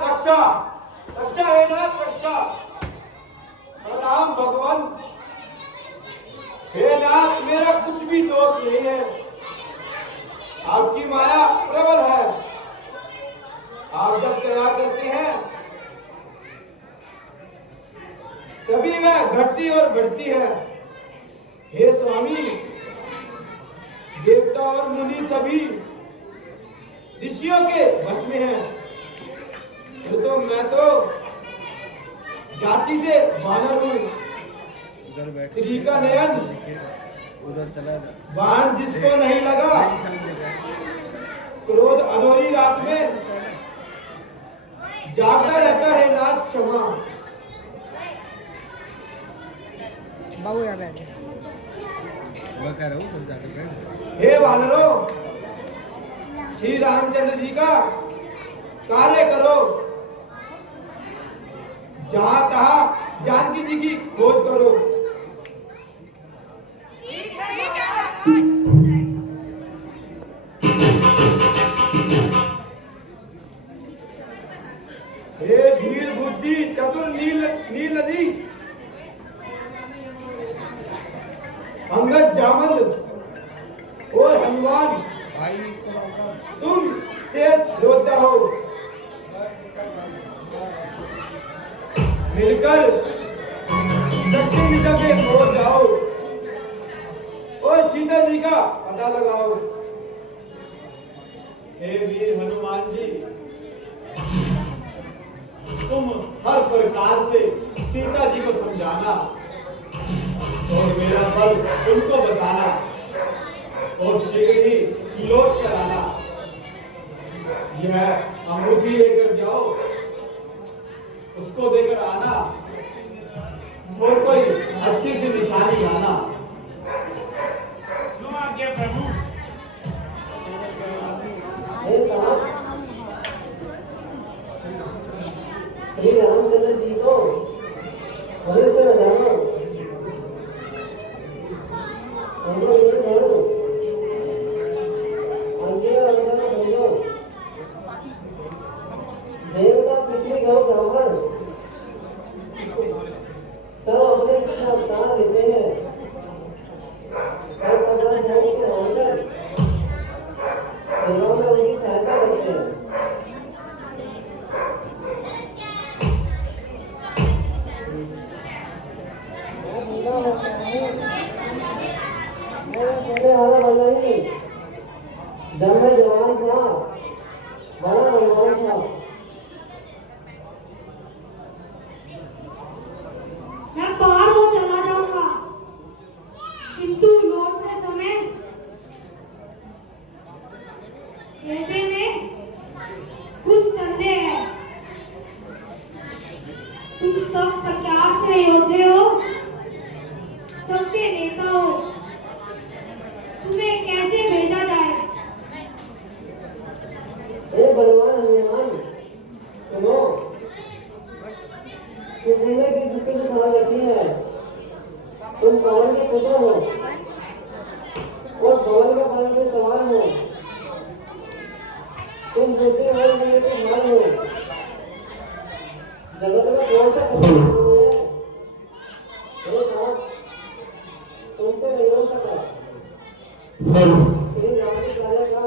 रक्षा रक्षा है नाथ रक्षा। प्रणाम भगवान। हे नाथ, मेरा कुछ भी दोष नहीं है, आपकी माया प्रबल है। आप जब दया करते हैं तभी वह घटती और बढ़ती है। हे स्वामी, देवता और मुनि सभी ऋषियों के वश में हैं। तो मैं तो जाति से वानर हूँ। स्त्री का नयन बाण जिसको नहीं लगा, क्रोध अधूरी रात में जागता रहता है नाथ क्षमा। हे वानरों, श्री रामचंद्र जी का कार्य करो। जहां तहां जानकी जी की खोज करो। हे धीर बुद्धि चतुर नील नदी, अंगद जामल और हनुमान, तुम से योद्धा हो। मिलकर दक्षिण दिशा के ओर जाओ और सीता जी का पता लगाओ। हे वीर हनुमान जी, तुम हर प्रकार से सीता जी को समझाना और मेरा बल उनको बताना और शीघ्र ही लौट कर आना। यह अमृति लेकर जाओ, उसको देकर आना और कोई अच्छी सी निशानी लाना। जो आज्ञा प्रभु। श्री रामचंद्र जी को हमें से जानो, हमको ये मानो, अंकिया अंदर बोलो, देवता पृथ्वी गौ ब्राह्मण सब अपने कुछ अवतार लेते हैं और भगवान जान के मानकर सेवा में उनकी सहायता करते हैं। जब मैं जवान था, बड़ा बलवान था, मैं पार को चला जाऊंगा, किंतु लौटते समय कहते में कुछ संदेह है। तुम सब प्रकार से योद्धे हो, सबके नेता हो, तुम्हें कैसे भेजा जाए? बलवान हनुमान सुनो, तुमने की जितनी साल रखी है, तुम पवन के पुत्र हो और पवन का पवन के सवार हो। तुम दूसरे और मेरे के भाई हो। जगत में कौन सा पुत्र है? तुमसे नहीं हो सका। श्री राम के कार्य का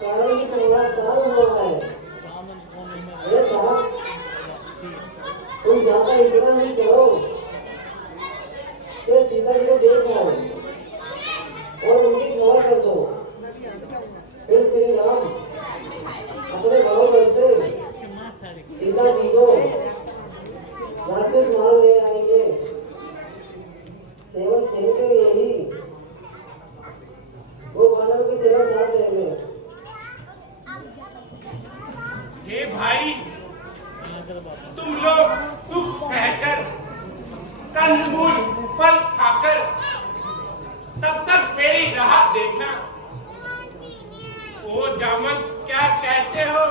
कारण की तुम्हारा सार हुआ है। तुम ज्यादा इतना नहीं करो कि सीता जी को देख आओ और उनकी खबर कर दो। फिर श्री राम अपने भाव बल से सीता जी को वापस मान ले आएंगे। केवल यही तब तक मेरी राह देखना। ओ जामन क्या कहते हो?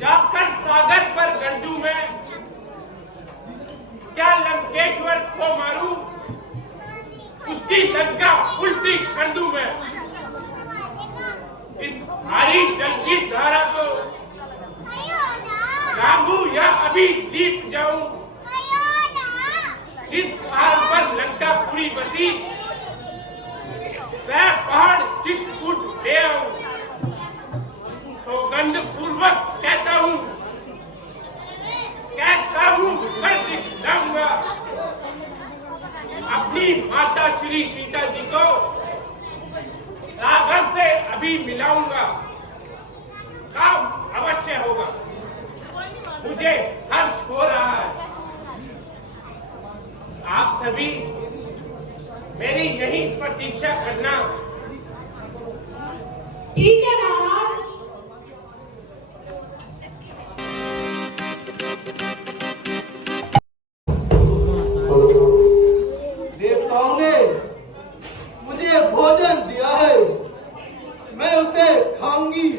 जाकर सागर पर गरजू मैं, क्या लंकेश्वर को मारूं, उसकी लंका उल्टी कर दूं मैं। इस भारी जल की धारा को रांगू या अभी लीप जाऊं। जिस पहाड़ पर लंकापुरी बसी, वह पहाड़ चित्रकूट ले आऊं। सौगंध पूर्वक कहता हूं कर दिखाऊंगा अपनी माता श्री सीता जी को, राघव से अभी मिलाऊंगा। काम अवश्य होगा, मुझे हर्ष हो रहा है। आप सभी मेरी यही प्रतीक्षा करना। ठीक है महाराज। देवताओं ने मुझे भोजन दिया है, मैं उसे खाऊंगी।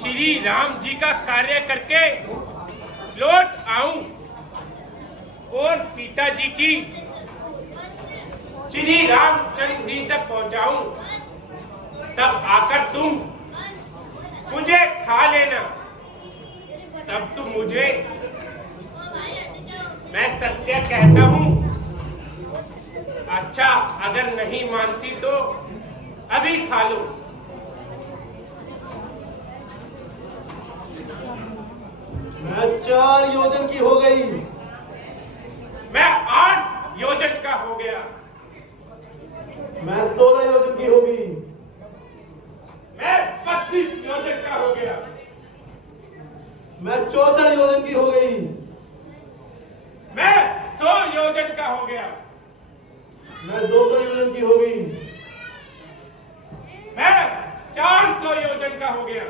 श्री राम जी का कार्य करके लौट आऊं और सीता जी की श्री रामचंद्र जी तक पहुंचाऊं, तब आकर तुम मुझे खा लेना। तब तुम मुझे, मैं सत्य कहता हूं। अच्छा, अगर नहीं मानती तो अभी खा लो। मैं 4 योजन की हो गई। मैं 8 योजन का हो गया। मैं 16 योजन की होगी। मैं 32 योजन का हो गया। मैं 64 योजन की हो गई। मैं 100 योजन का हो गया। मैं 200 योजन की हो गई। मैं 400 योजन का हो गया।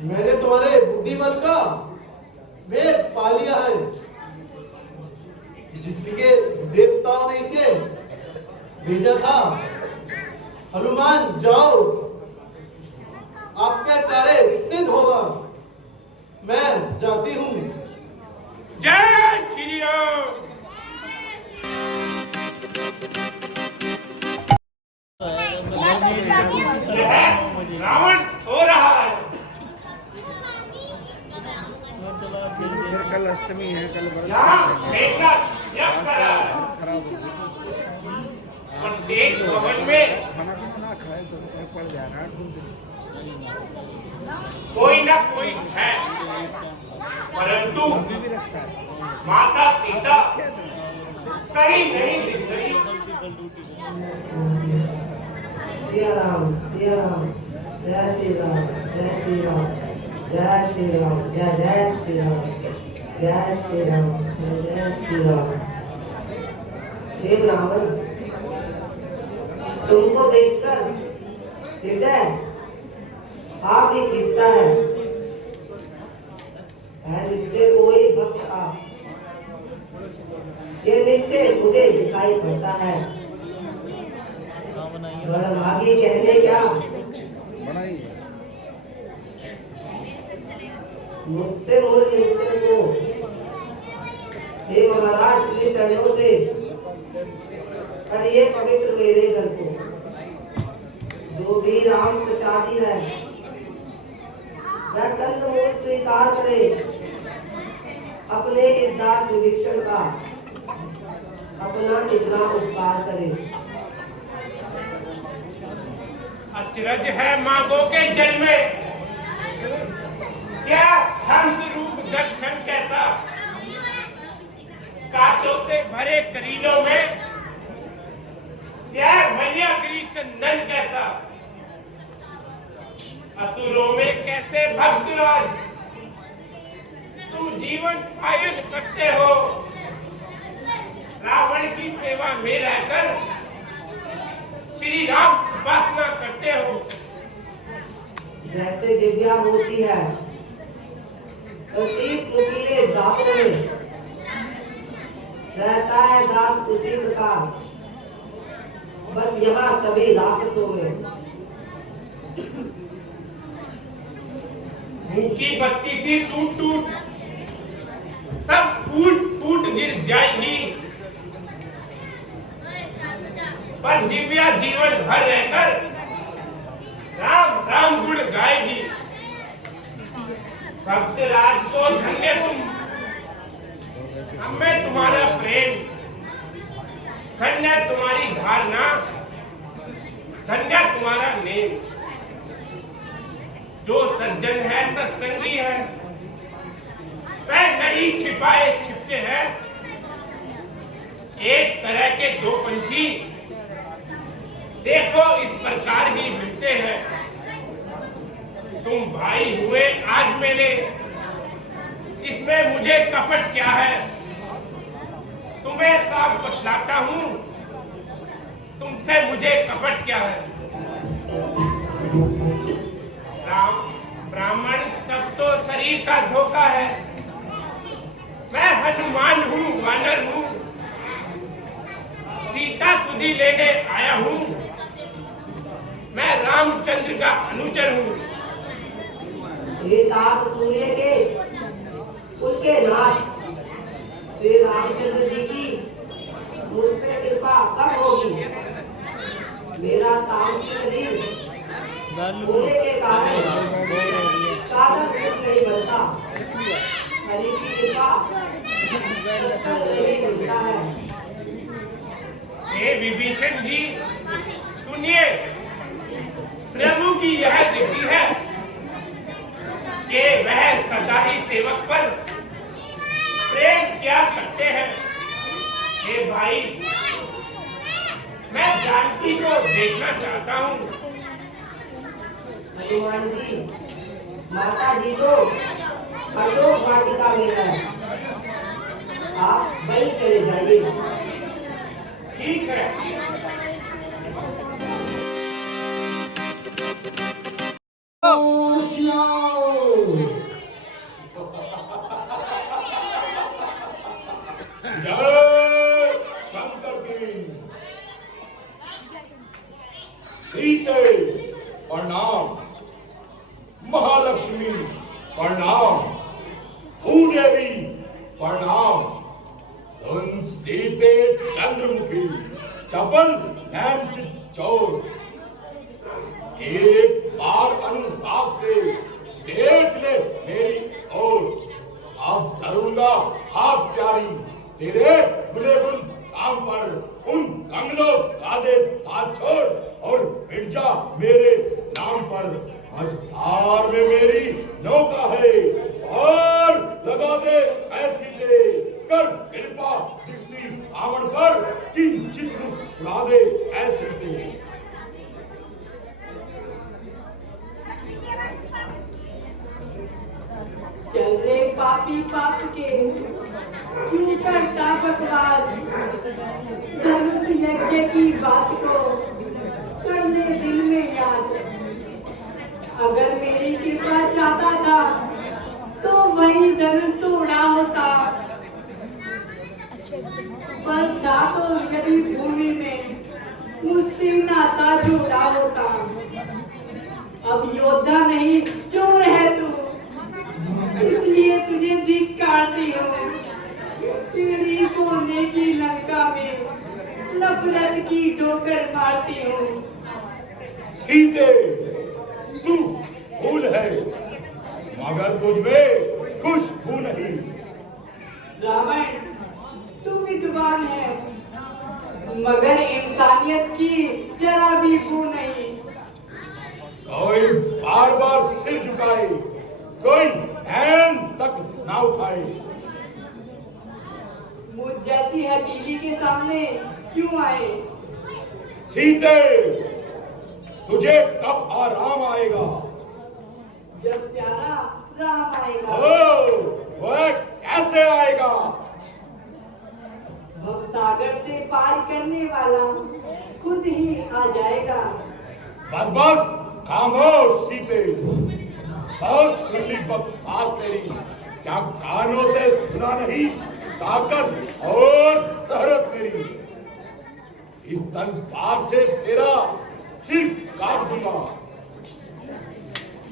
मैंने तुम्हारे बुद्धि बल का वेद पा लिया है, जिसलिए देवताओं ने इसे भेजा था। हनुमान जाओ, आपका कार्य सिद्ध होगा। मैं जाती हूँ। जय श्री राम। रावण सो रहा है। कल अष्टमी है, कल यहाँ मेघनाथ यज्ञ कर रहा है। प्रत्येक भवन में खाना ना खाए तो पड़ जाएगा। कोई ना कोई है, परंतु माता सीता कहीं नहीं दिख रही। सिया राम, सिया राम, जय श्री राम, जय श्री राम, जय श्री राम, जय जय श्री राम, जय श्री राम, जय श्री राम। हे रावण, तुमको देखकर हृदय आप ही खींचता है निश्चय कोई भक्त आप, ये निश्चय मुझे दिखाई पड़ता है। आगे कहने क्या मुझसे मूल निश्चय को हे महाराज श्री चरणों से करिए पवित्र मेरे घर को। जो भी राम प्रसादी है वह कंदमूल स्वीकार करे, अपने इस दास विभीषण का अपना इतना उपकार करे। अचरज है मांगों के जल में, क्या हंस रूप दर्शन कैसा। कांचों से भरे करीलों में यह मैयागिरी चंदन कैसा। असुरों में कैसे भक्तराज तुम जीवन पायन करते हो। रावण की सेवा में रहकर श्री राम उपासना करते हो। जैसे दिव्या होती है तो 30 नुकीले दांतों में रहता है दांत उसी प्रकार, बस यहाँ सभी राक्षसों में। मुंह की बत्ती सी टूट टूट सब फूट फूट गिर जाएगी, पर दिव्या जीवन भर रहकर राम राम गुण गाएगी। भक्त राज को धन्य तुम, हमें तुम्हारा प्रेम, धन्य तुम्हारी धारणा, धन्य तुम्हारा नेम। जो सज्जन है सत्संगी है, वह नहीं छिपाए छिपते हैं। एक तरह के दो पंछी देखो इस प्रकार ही मिलते हैं। तुम भाई हुए आज मेरे, इसमें मुझे कपट क्या है। तुम्हें साफ बतलाता हूँ, तुमसे मुझे कपट क्या है। ब्राह्मण सब तो शरीर का धोखा है, मैं हनुमान हूँ, वानर हूँ, सीता सुधी लेने आया हूँ, मैं रामचंद्र का अनुचर हूँ। ये ताप सूर्य के उसके नाथ श्री रामचंद्र जी की मुझ पे कृपा कब होगी। मेरा तामसी शरीर होने के कारण साधन कुछ नहीं बनता, हरि की कृपा नहीं मिलता है। हे विभीषण जी सुनिए, प्रभु की यह रीति है कि वह सदा ही सेवक पर प्रेम क्या करते हैं। हे भाई, मैं जानकी को देखना चाहता हूँ। हनुमान जी, माता जी को अशोक वाटिका में है, आप वहीं चले जाइए। ठीक है। जय शंकर की। सीते प्रणाम, महालक्ष्मी प्रणाम, भूदेवी प्रणाम। सुन सीते चंद्रमुखी, चपल नैनचित चोर, एक बार अनुताप से देख ले मेरी ओर। अब धरूंगा हाथ प्यारी तेरे गुलेबुल काम पर। उन कंगलों का दे साथ छोड़ और मिट जा मेरे नाम पर। मझधार में मेरी नौका है और लगा दे ऐसी दे, कर कृपा दिखती रावण पर, किंचित मुस्कुरा दे ऐसी दे। चल रे पापी पाप के, क्यों करता बकवास। धनुष यज्ञ की बात को कर ले दिल में याद। अगर मेरी कृपा चाहता था तो वही धनुष तोड़ा होता, पर था तो यदि भूमि में मुझसे नाता जोड़ा होता। अब योद्धा नहीं चोर है तू, इसलिए तुझे धिक्कारती हूँ। तेरी सोने की लंका में नफरत की ठोकर मारती हूँ। सीते तू फूल है मगर तुझ में खुशबू नहीं। रावण तू विद्वान है मगर इंसानियत की जरा भी बू नहीं। कोई बार बार सिर झुकाए, कोई हैन तक ना उठाए। मुझ जैसी हथेली के सामने क्यों आए। सीते तुझे कब आराम आएगा। जब प्यारा राम आएगा। ओ, वह कैसे आएगा। भवसागर से पार करने वाला खुद ही आ जाएगा। बस बस खामोश सीते, बहुत सुनली बकवास तेरी। क्या कानों से सुना नहीं? ताकत और शहरत मेरी, इस तलवार से तेरा सिर काट दूंगा।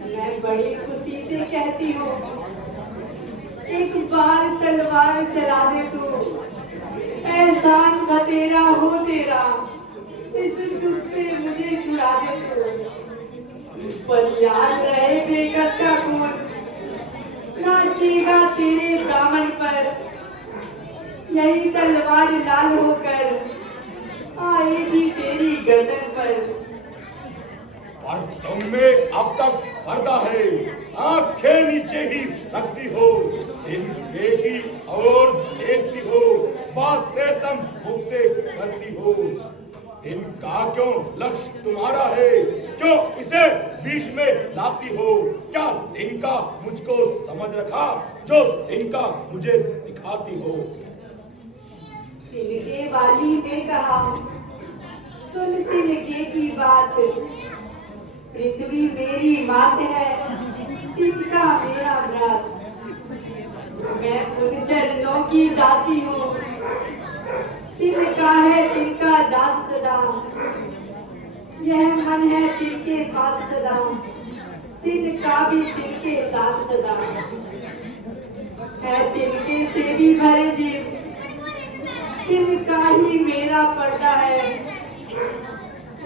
मैं बड़ी खुशी से कहती हूँ, एक बार तलवार चला दे तू, एहसान का तेरा हो तेरा, इस दुख से मुझे छुड़ा दे तू। पर याद रहे बेकस का खून नाचेगा तेरे दामन पर, यही तलवार लाल होकर आएगी तेरी गर्दन पर। और तुम में अब तक पर्दा है, आंखें नीचे ही रखती हो, दिन देखी और देखती हो, बातें सब मुझसे करती हो। इनका क्यों लक्ष्य तुम्हारा है? क्यों इसे बीच में लाती हो? क्या इनका मुझको समझ रखा जो इनका मुझे दिखाती हो? तिनके वाली ने कहा, सुन तिनके की बात, पृथ्वी मेरी मात है, तिनका मेरा व्रत। मैं उन चरणों की दासी हूँ, तिनका है तिनका दास सदा, यह मन है तिनके पास सदा, तिनका भी तिनके साथ सदा। है तिनके से भी भरे जीव, तिनका ही मेरा पर्दा है,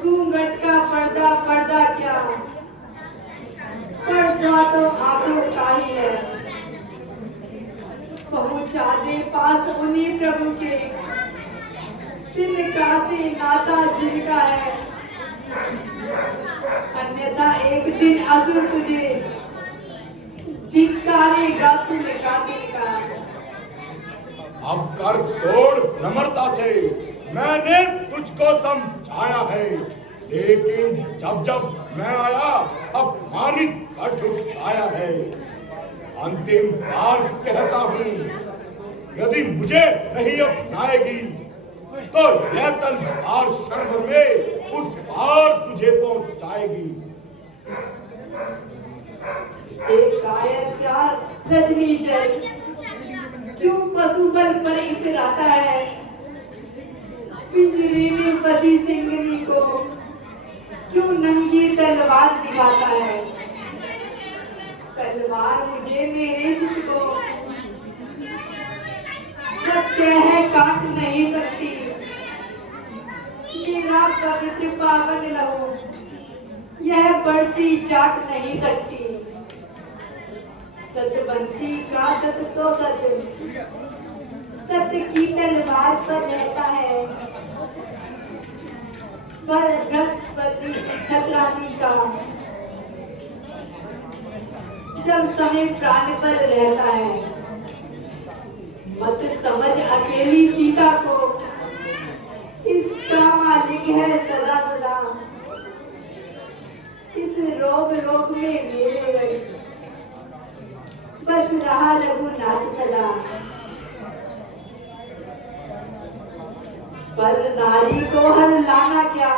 घूंघट का पर्दा पर्दा क्या, पर्दा तो आंखों का ही है। पहुंचा दे पास उन्हीं प्रभु के, तिनका से नाता जिनका है, अन्यथा एक दिन असुर तुझे धिक्कारेगा तिनका तिनका। अब कर तोड़ नम्रता से, मैंने तुझको समझाया है, लेकिन जब जब मैं आया अपमानित कर आया है। अंतिम बार कहता हूँ, यदि मुझे नहीं अपनाएगी तो यह तलवार क्षण भर में उस पार तुझे पहुंचाएगी। एक कायर चार रजनी जल, क्यों पशु बल पर इतराता है, पिंजरे में फंसी सिंगनी को क्यों नंगी तलवार दिखाता है। तलवार मुझे मेरे सुख को सत्य है काट नहीं सकती, मेरा पवित्र पावन लहू यह बरसी चाट नहीं सकती। सतबंती का सत तो सत्य की तलवार पर रहता है, पर बृहस्पति छत्रानी का जब समय प्राण पर रहता है। मत समझ अकेली सीता को, इसका मालिक है सदा सदा, इस रोग रोग में मेरे बस रहा रघुनाथ सदा। पर नारी को हर लाना क्या,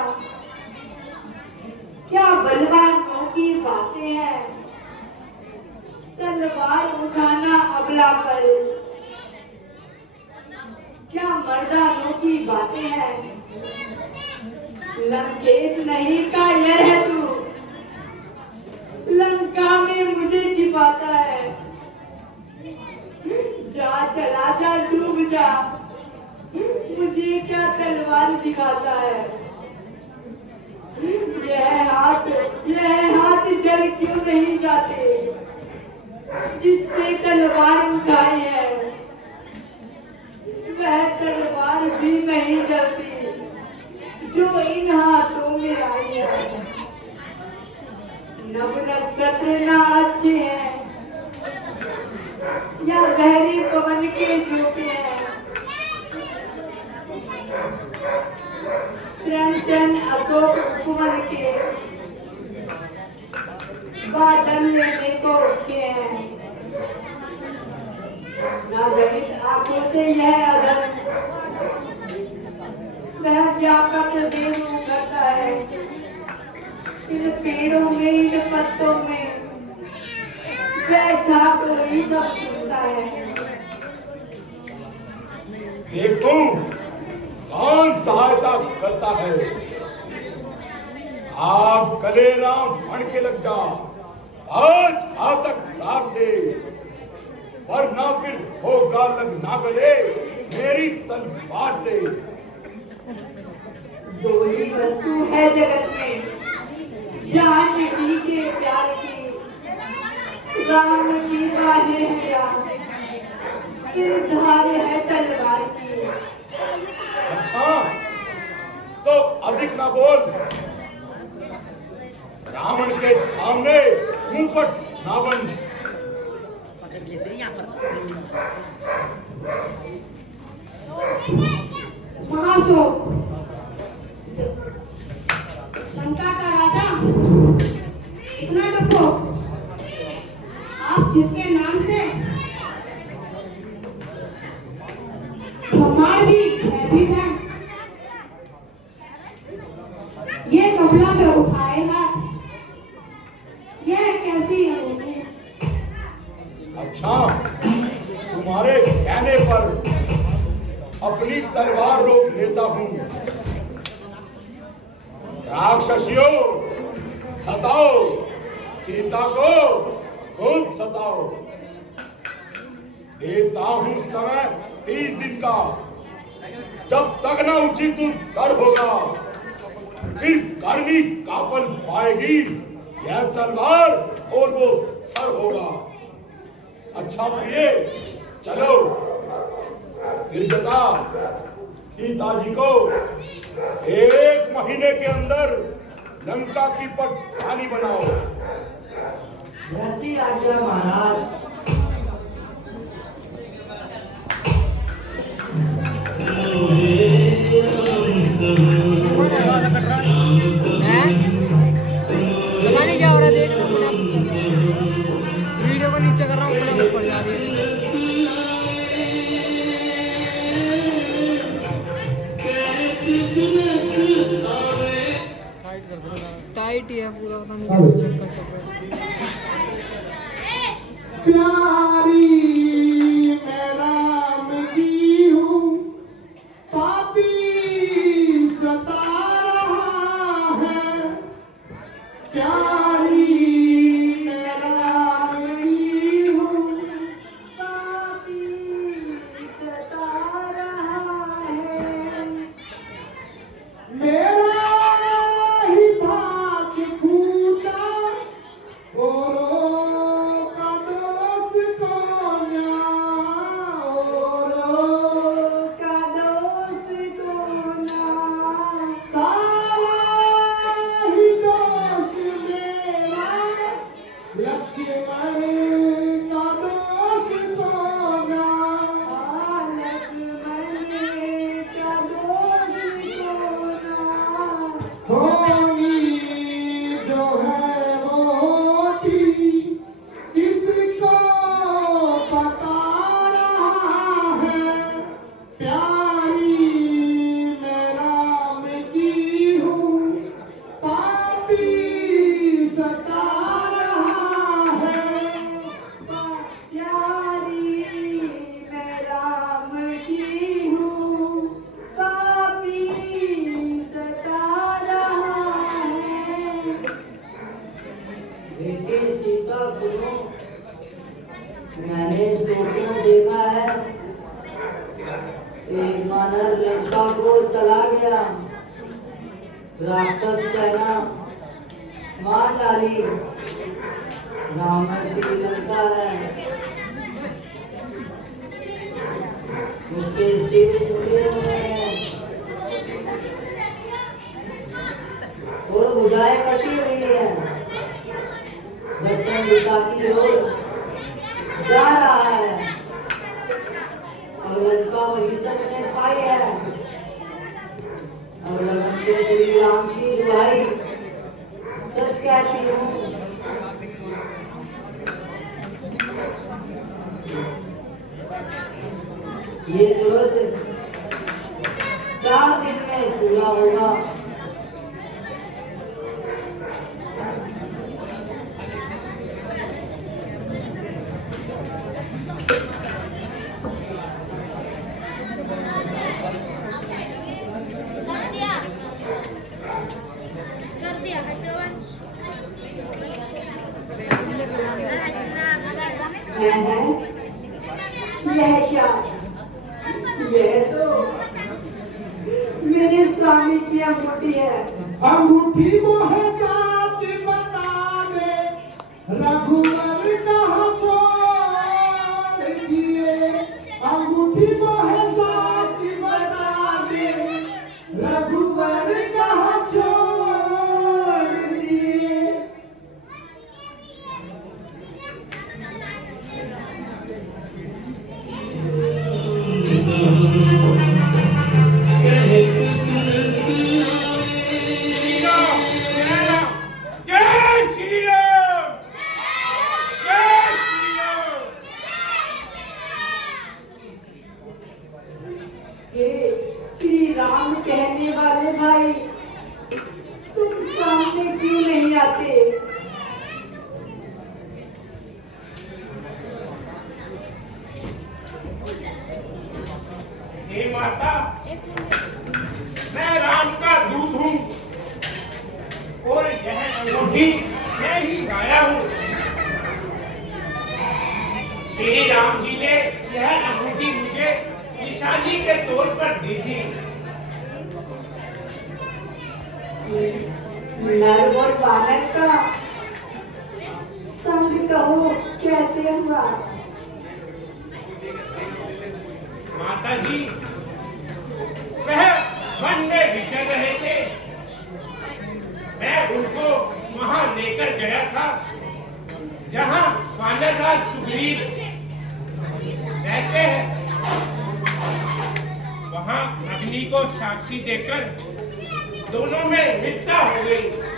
क्या बलवानों की बातें हैं, तलवार उठाना अबला पर क्या मर्दानों की बातें हैं। लंकेश नहीं का यह है तू, लंका में मुझे छिपाता है। जा चला जा डूब जा, मुझे क्या तलवार दिखाता है। यह हाथ जल क्यों नहीं जाते, जिससे तलवार उठाई है, वह तलवार भी नहीं जलती जो इन हाथों में आई है। नव नक्षत्र ना अच्छे हैं या बहरी पवन के झोंके हैं, तरण तरण अशोक कुंवर के बादल लेने को उठे हैं। ना गणित आंखों से यह अधर, वह व्यापक देव करता है। इन पेड़ों में इन पत्तों में बैठा कोई सब सुनता करता है। देखूं कौन सहायता करता है। आप गले राम बन के लग जा आज घातक रात से, वरना फिर होगा लग ना गले मेरी तलवार से। दो ही वस्तु है जगत में, जान की के प्यार की, राम की बाहें हैं राम, धार है तलवार की। अच्छा तो अधिक ना बोल, रावण के सामने मुंहफट ना बन। महाशोक, लंका का राजा इतना डरपोक, आप जिसके नाम से ब्रह्मांड भी भयभीत है, ये कपड़ा में उठाए हाथ, यह कैसी अनोखी। अच्छा तुम्हारे कहने पर अपनी तलवार रोक लेता हूं। राक्षसियों सताओ, सीता को खूब सताओ। देता हूं समय 30 दिन का, जब तक ना उचित कर होगा फिर करनी काफल पाएगी यह तलवार और वो सर होगा। अच्छा प्रिय चलो फिर बता सीता जी को 1 महीने के अंदर लंका की पटरानी बनाओ। जैसी आज्ञा महाराज। पता नहीं क्या हो रहा है, देख लो वीडियो को नीचे कर रहा हूँ, अपने पड़ जा रही है। टाइट ही है पूरा, पता नहीं चेक कर सकते। प्यारी मैं राम की हूँ, पापी सता रहा है। प्यारी मैं राम की हूँ, पापी सता रहा है। मेरा ही भाग्य फूटा औरों का दोष कौन, औरों का दोष कौन, सारा ही दोष मेरा, लक्ष्मण का दोष कौन, लक्ष्मण का दोष कौन। होनी जो है वो होती, किसको बता रहा है। प्यारी मैं राम की हूँ, पापी सता रहा है। प्यारी मैं राम की हूँ, पापी सता रहा है। बेटी सीता सुनो, मैंने स्वप्न देखा है, एक वानर लंका को चला गया, राक्षस सेना मार डाली, रावण की लंका है, उसके सिर टूटे हुए हैं और भुजाएं कटी हुई है। दक्षिण दिशा की ओर जा रहा है और लंका परिषद ने पाई है। और लगन के श्री राम की दुहाई सच कहती हूँ, ये जरूरत 4 दिन में पूरा होगा। यह तो मेरे स्वामी की अंगूठी है। अंगूठी मोहे साच बता दे, रघुवर कहाँ छोड़ दिए। अंगूठी मोहे साच बता दे, रघुवर कहाँ छोड़ दिए। श्री राम, जय राम, जय श्री राम, जय श्री राम। हे श्री राम कहने वाले भाई, तुम सामने क्यों नहीं आते? हे माता, मैं राम का दूत हूँ और यह अंगूठी मैं ही लाया हूँ। श्री राम जी ने यह अंगूठी मुझे निशानी के तौर पर दी थी। नर और बालक का संग कहो कैसे हुआ? माता जी, वह वन में विचर रहे थे। मैं उनको वहां लेकर गया था जहां वानर राज सुग्रीव रहते हैं। वहां अग्नि को साक्षी देकर दोनों में मित्रता हो गई।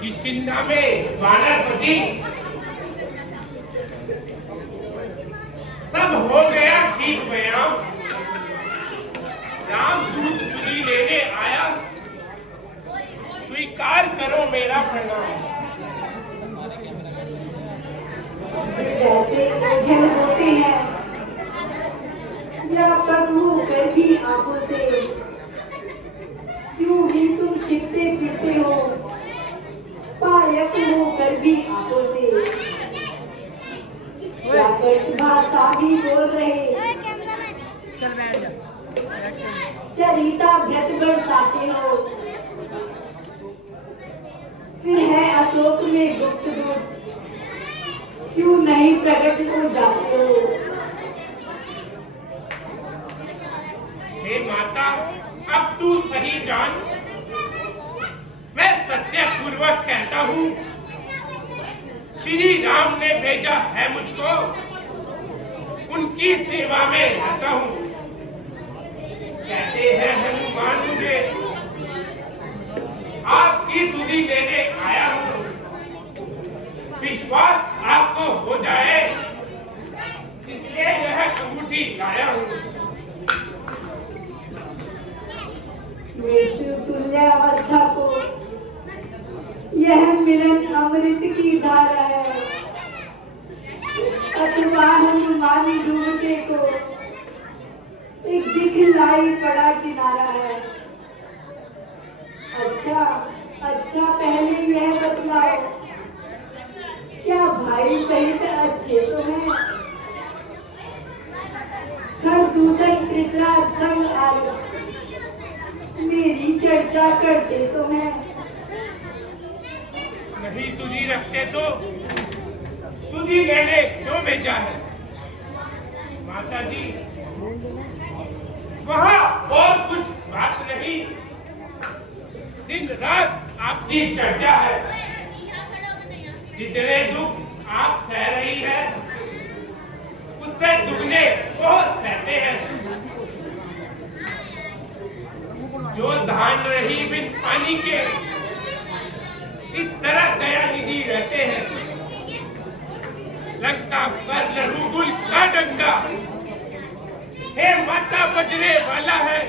किष्किंधा में वानरपति सब हो गया ठीक व्यायाम। राम दूत सुधी लेने आया, स्वीकार करो मेरा प्रणाम। जैसे ओझल होते हैं या प्रभु कर भी आंखों से, क्यों ही तुम छिपते फिरते हो पायक होकर भी आंखों से। प्राकृत भाषा भी बोल रहे, चल बैठ जा। चरिता व्रत बरसाते हो, फिर है अशोक में गुप्त दूत, क्यों नहीं प्रकट हो जाते हो? हे माता, अब तू सही जान, मैं सत्य पूर्वक कहता हूँ, श्री राम ने भेजा है मुझको, उनकी सेवा में रहता हूँ। कहते हैं हनुमान मुझे, आपकी सुधि लेने आया हूँ। विश्वास आपको हो जाए, इसलिए यह अंगूठी लाया हूँ। मृत्यु तुल्य अवस्था को यह मिलन अमृत की धारा है, अथवा हनुमान डूबते को एक दिखलाई पड़ा किनारा है। अच्छा अच्छा, पहले यह बतलाओ, क्या भाई सहित अच्छे तो हैं? खरदूषण कृष्णा संग आए, मेरी चर्चा करते तो हैं? नहीं सुधी रखते तो सुधी लेने क्यों भेजा है? माता जी, वहाँ और कुछ बात नहीं, दिन रात आपकी चर्चा है। जितने दुख आप सह रही है, उससे दुगने वो सहते हैं। जो धान रही बिन पानी के, इस तरह दया निधि रहते हैं। लंका पर लहूगुल का डंका, हे माता बजने वाला है।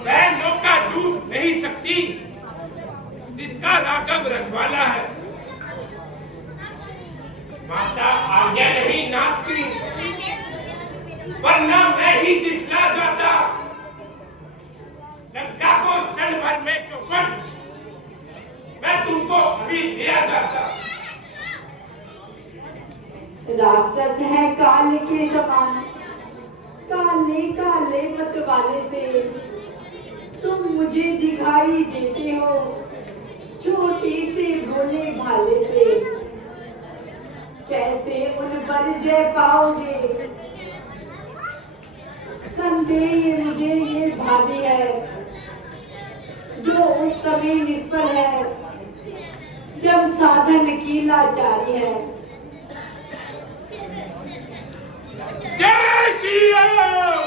वह नौका डूब नहीं सकती जिसका राघव रखवाला है। माता आज्ञा नहीं नाचती, वरना मैं ही दिखला जाता। लंका को भी लिया जाता। राक्षस है काल के समान, काले काले मत वाले से तुम मुझे दिखाई देते हो, छोटे से भोले भाले से कैसे उन पर जय पाओगे। संदेह मुझे ये भाभी है जो उस समय निष्फल है जब साधन की लाचारी है। जय श्री राम।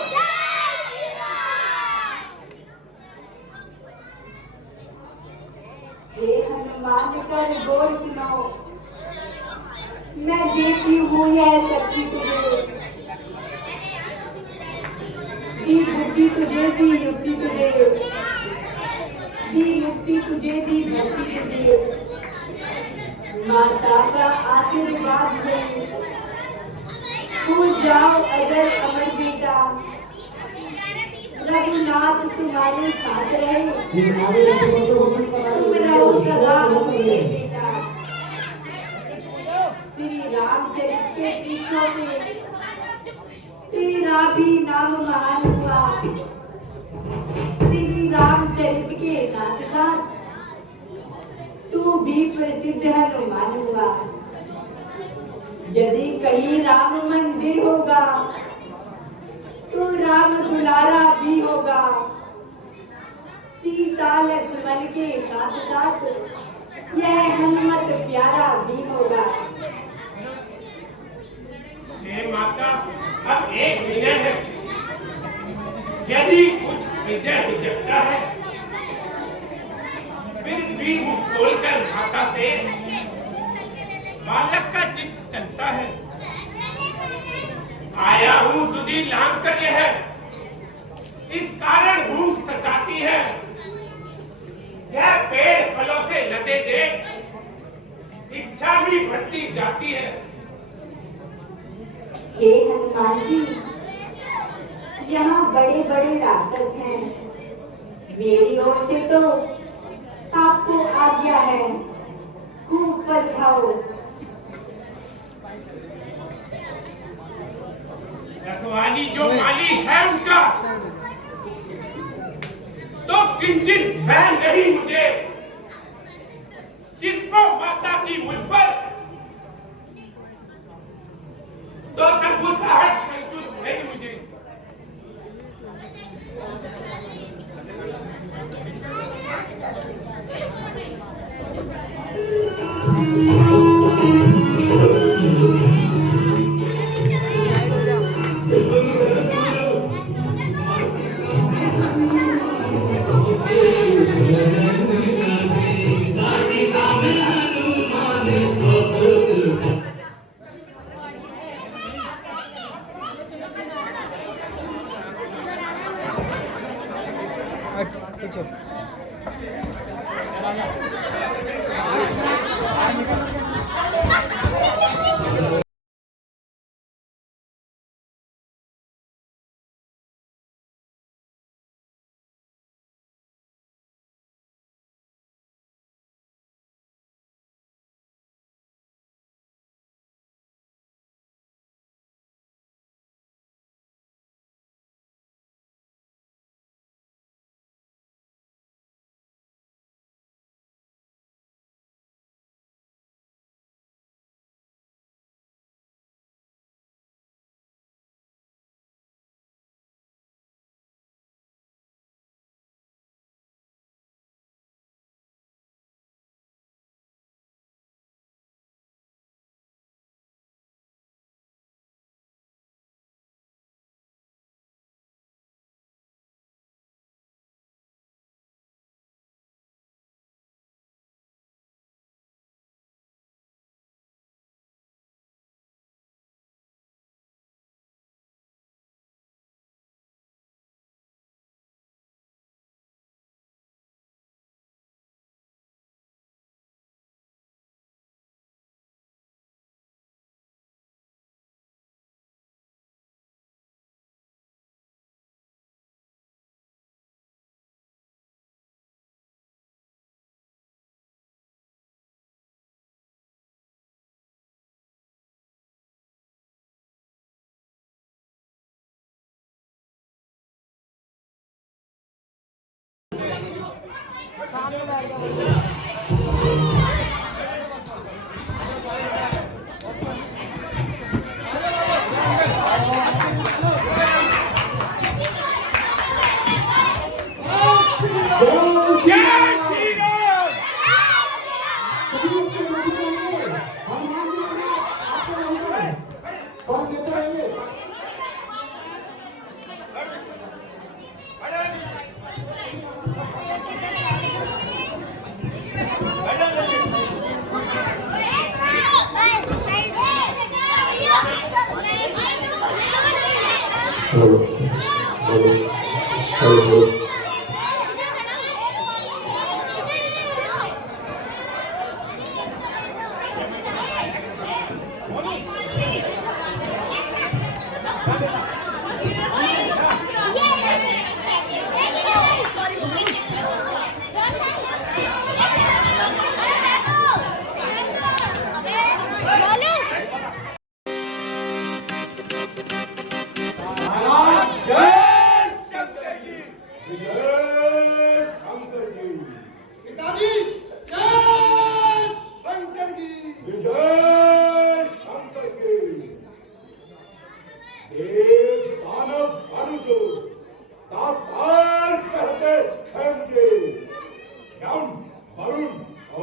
हे हनुमान कर बोल सुनो, मैं देती हूँ यह शक्ति तुझे, दी बुद्धि तुझे, दी युक्ति तुझे, दी मुक्ति तुझे, दी भक्ति तुझे, माता का आशीर्वाद ले तू जाओ अजर अमर बेटा, रघुनाथ तुम्हारे साथ रहे, तुम रहो सदा मुझसे बेटा। श्री रामचरित के पृष्ठों में तेरा भी नाम महान हुआ, श्री रामचरित के साथ साथ तू भी प्रसिद्ध हनुमान हुआ। यदि कहीं राम मंदिर होगा तो राम दुलारा भी होगा, सीता लक्ष्मण के साथ साथ यह हनुमत प्यारा भी होगा। हे माता, अब एक विनय है, यदि कुछ हृदय हिचकता है फिर भी मुख खोलकर माता से बालक का चित्त चलता है। आया हूँ सुधी लांग कर यह है, इस कारण भूख सताती है, यह पेड़ फलों से लदे देख इच्छा भी बढ़ती जाती है। हे हनुमान जी, यहाँ बड़े बड़े राक्षस हैं, मेरी ओर से तो आपको आज्ञा है, खूब फल खाओ। रखवाली जो माली है उनका तो किंचित भय नहीं मुझे, जिनको माता की मुझ पर तो संकुचाहट नहीं मुझे। साइड हो जा। पीछे सामने बैठ जाओ। महाराज जय शंकर की। जय शंकर की। पिताजी जय शंकर की। जय शंकर की। देव दानव अनुजो दातार कहते हैं मुझे। यम वरुण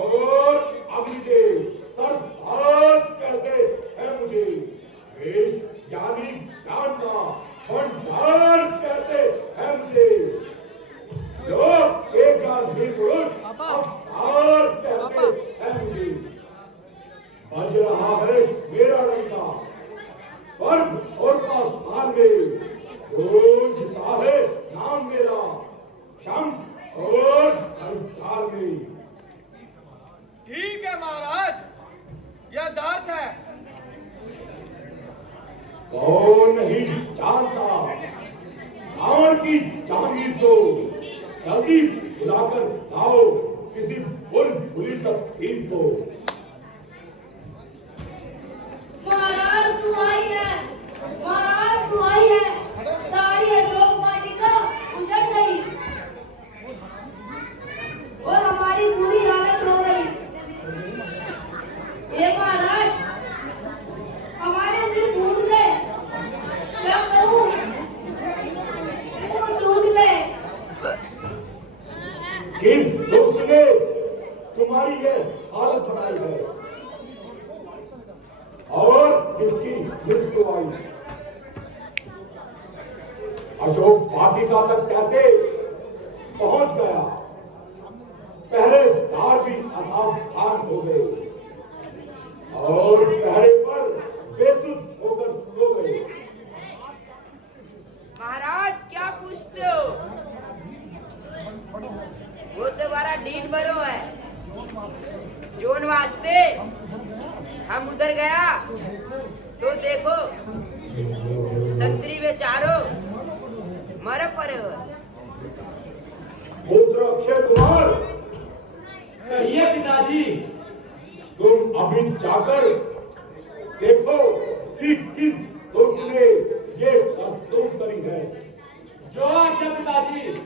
और अग्निदेव सरताज कहते हैं मुझे। वेश ज्ञानी ज्ञान का भंडार कहते हैं मुझे। लोग एक गांधी पुरुष अवतार कहते हैं मुझे। बज रहा है मेरा डंका स्वर्ग और पाताल में। गूंजता है नाम मेरा शंख और हरिद्वार में। ठीक है महाराज, यह दर्द है। कौन नहीं जानता रावण की जागीर को। जल्दी बुलाकर लाओ किसी बुलबुली तकदीर को। महाराज तू आई है, महाराज तू आई है। सारी अशोक वाटिका उजड़ गई और हमारी बुरी हालत हो गई। हे महाराज हमारे सिर फूट गए, क्या करूं? वो टूट गए। किस दुष्ट ने तुम्हारी ये हालत बनाई है और किसकी मृत्यु आई? अशोक वाटिका तक कैसे पहुंच गया? पहरेदार भी असावधान हो गए और पहरे पर बेसुध होकर सो गए। महाराज क्या पूछते हो? वो तुम्हारा डीट भरो है जोन वास्ते हम उधर गया तो देखो संतरी बेचारो मर पड़े हो। पुत्र अक्षय कुमार कहिए पिताजी। तुम अभी जाकर देखो कि किस दुष्ट ने ये करतूत करी है। जो आज्ञा पिताजी।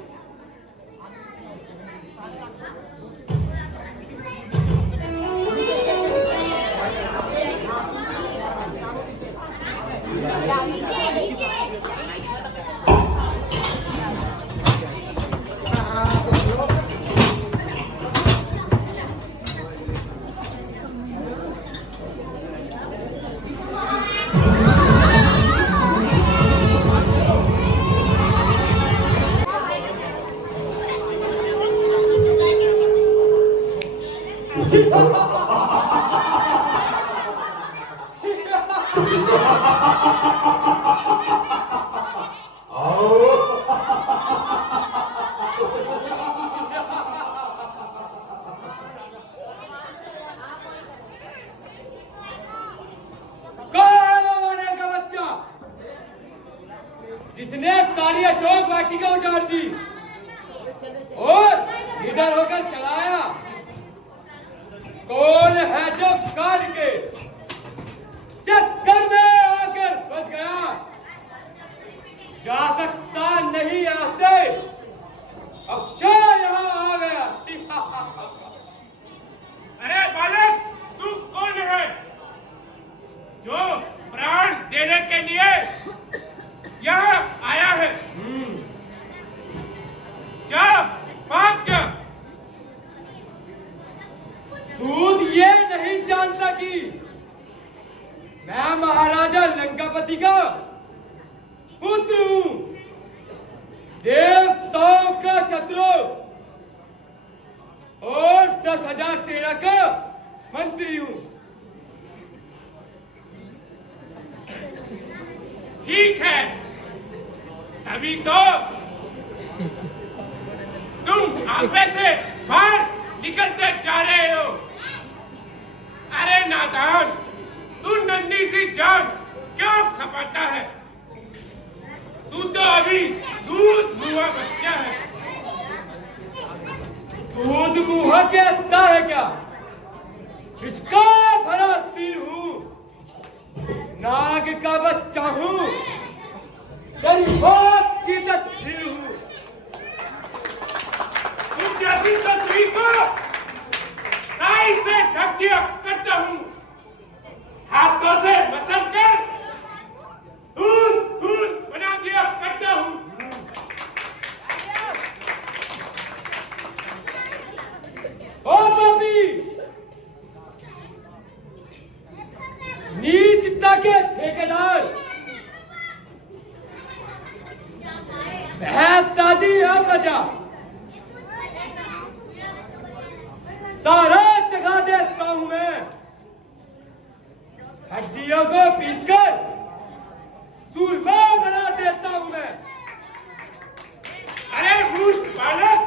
जिसने सारी अशोक वाटिका उजाड़ दी और निडर होकर चलाया। कौन है जो काल के चक्कर में आकर फंस गया? जा सकता नहीं यहाँ से। अक्षय यहाँ आ गया। जानता कि मैं महाराजा लंकापति का पुत्र हूं, देवताओं का शत्रु और 10,000 सेना का मंत्री हूं। ठीक है, अभी तो तुम आपे से बाहर निकलते जा रहे हो। अरे नादान, तू नन्ही सी जान क्यों खपाता है? तू तो अभी दूध मुआ बच्चा है। दूध मुहा के अत्ता है क्या? इसका भरा तीर हूं, नाग का बच्चा हूं, तेरी बात की तस्वीर हूं। तुम जैसी तस्वीर को साई से ढक दिया करता हूं, हाथों से मसल कर दूध दूध बना दिया करता हूं। ओ पापी, नीचता के ठेकेदार, ताजी बचा सारा चखा देता हूं मैं, हड्डियों को पीसकर सूरमा बना देता हूं मैं। अरे मूर्ख बालक,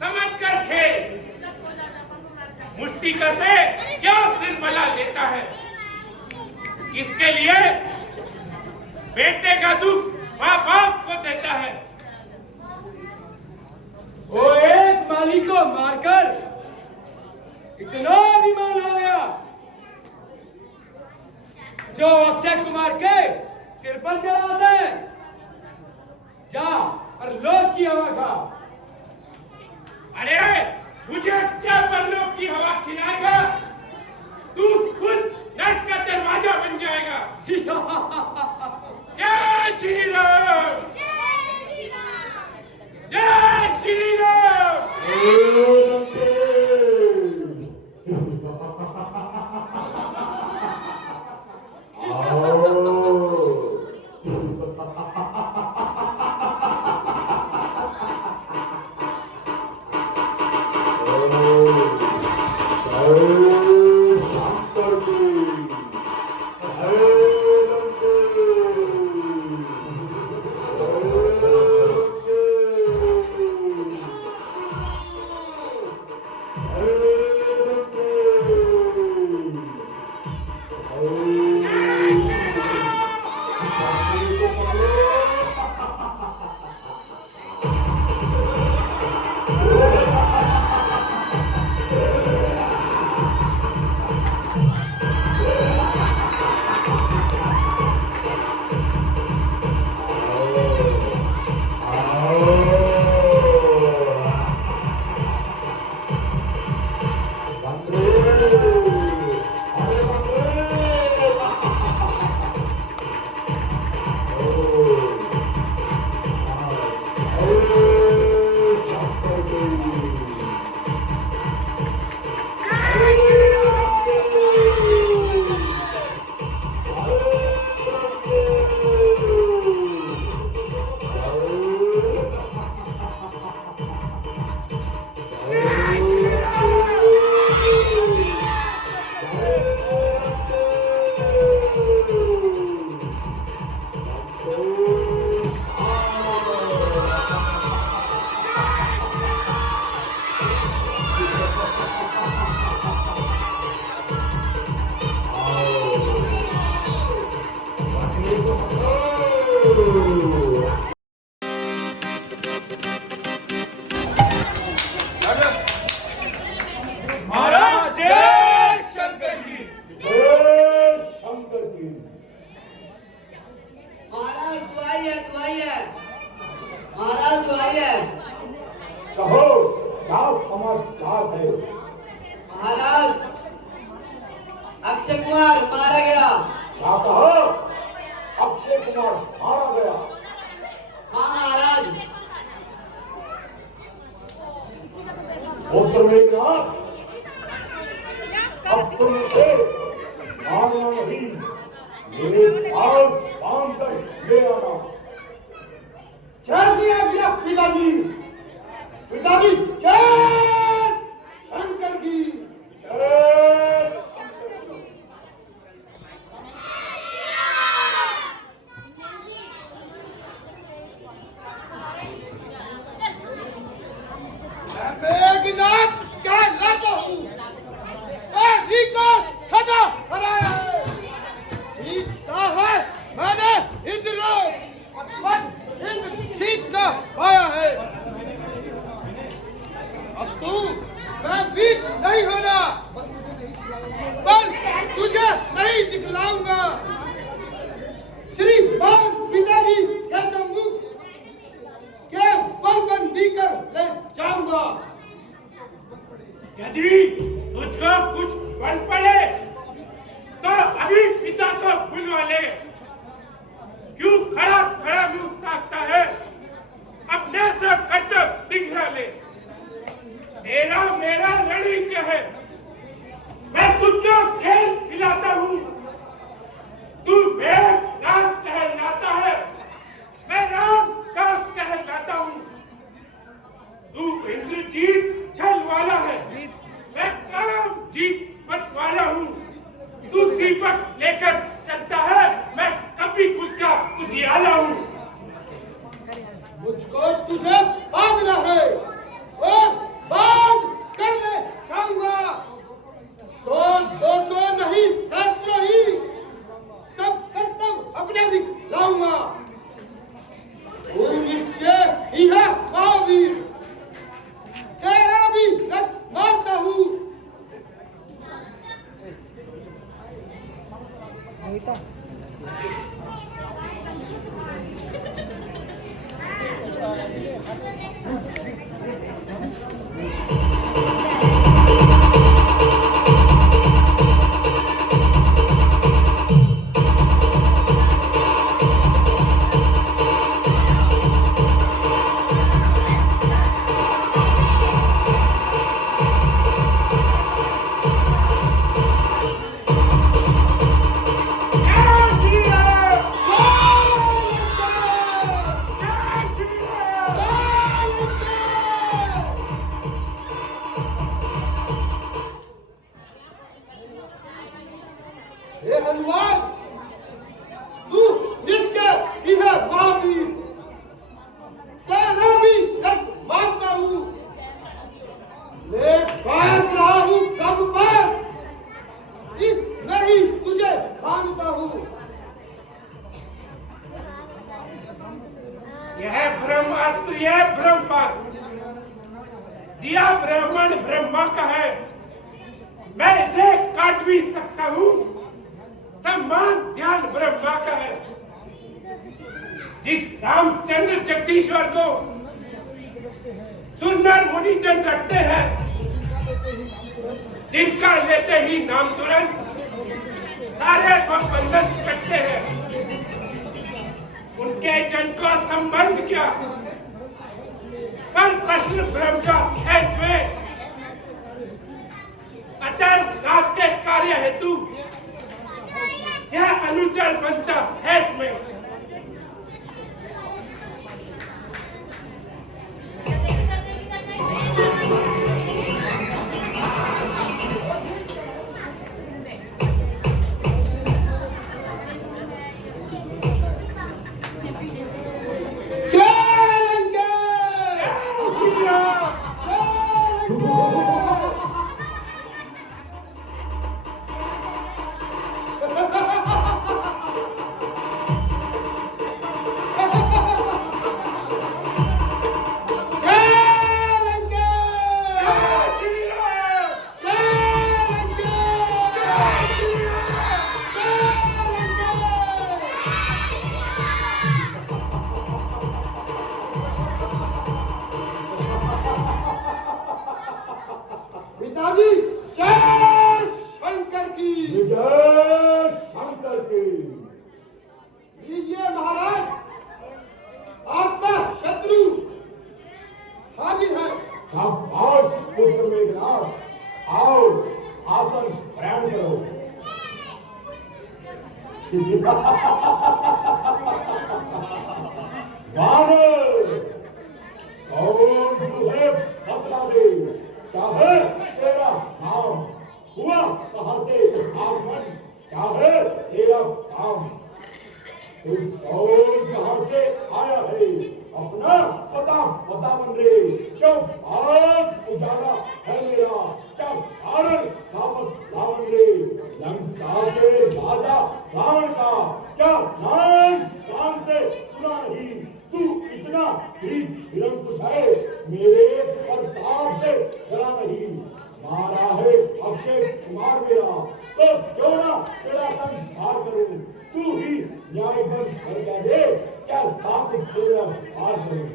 समझ कर खेल। मुष्टि कसे क्यों सिर बला लेता है? किसके लिए? बेटे का दुख माँ बाप को देता है। वो एक माली को मारकर इतना अभिमान हो गया जो अक्षय कुमार के सिर पर चढ़ाता है। जा और लोक की हवा खा। अरे मुझे क्या परलोक की हवा खिलाएगा? तू खुद नर्क का दरवाजा बन जाएगा। जय श्री राम, जय श्री राम। महाराज जय शंकर की। शंकर की महाराज दुआई है महाराज दुआई है। कहो क्या समाचार है? महाराज अक्षय कुमार मारा गया। क्या कहो? अक्षय कुमार मारा गया? हाँ महाराज। पुत्र मेघनाथ, अब पिताजी जय शंकर की मेघनाथ कहलाता हूँ, मैं का सजा हराया है, जीता है मैंने इंद्रलोक, इंद्र जीत का पाया है। अब तू मैं वीर नहीं होना, पर तुझे नहीं दिखलाऊंगा। श्री राम पिताजी के मुख के बलबंदी कर ले जाऊंगा। यदि तुझको कुछ बन पड़े तो अभी पिता को बुलवा ले। क्यों खड़ा खड़ा मुंह ताकता है, अपने से कर्तव्य दिखला ले। तेरा मेरा लड़ी क्या है, मैं तुझको खेल खिलाता हूँ। तू मेघनाथ कहलाता है, मैं रामदास कहलाता हूँ। तू इंद्रजीत छल वाला है, मैं काम जीत मत वाला हूँ। तू दीपक लेकर चलता है, मैं कभी कुल का उजियाला हूँ। मुझको तुझे बांधना है और बांध कर ले जाऊंगा। 100-200 नहीं, शास्त्र ही सब कर्तव्य अपने दिखलाऊंगा। तू निश्चय ही है महावीर, तेरा भी रथ मानता हूँ। हे हनुमान, तू निश्चय ही है महावीर, तेरा भी रथ मानता हूँ। मैं बात रहा हूँ कब पास, इसमें ही तुझे मानता हूँ। यह ब्रह्मास्त्र, यह ब्रह्मास्त्र दिया ब्राह्मण ब्रह्मा का है। मैं इसे काट भी सकता हूँ, सम्मान ध्यान ब्रह्मा का है। जिस रामचंद्र जगदीश्वर को सुंदर मुनिजन रखते हैं, जिनका लेते ही नाम तुरंत सारे बंधन कटते हैं, उनके जन का संबंध क्या? पर प्रश्न ब्रह्म का है इसमें। अतः रात के कार्य हेतु यह अनुचर बनता है इसमें। पिताजी जय शंकर की जय शंकर की। लीजिए महाराज, आपका शत्रु हाजिर है। शाबाश पुत्र मेघनाथ, आओ आसन ग्रहण करो। वानर, कौन तू है है मेरा, क्या कारण दावत रावण रे, लंका के राजा रावण का क्या नाम कान से सुना नहीं, तू इतना निरंकुश है, मेरे प्रताप से डरा नहीं, मारा है अक्षय कुमार मेरा, तो क्यों ना तेरा संहार करूं, तू ही न्याय बंद कर दे, क्या साबित से हार करूं।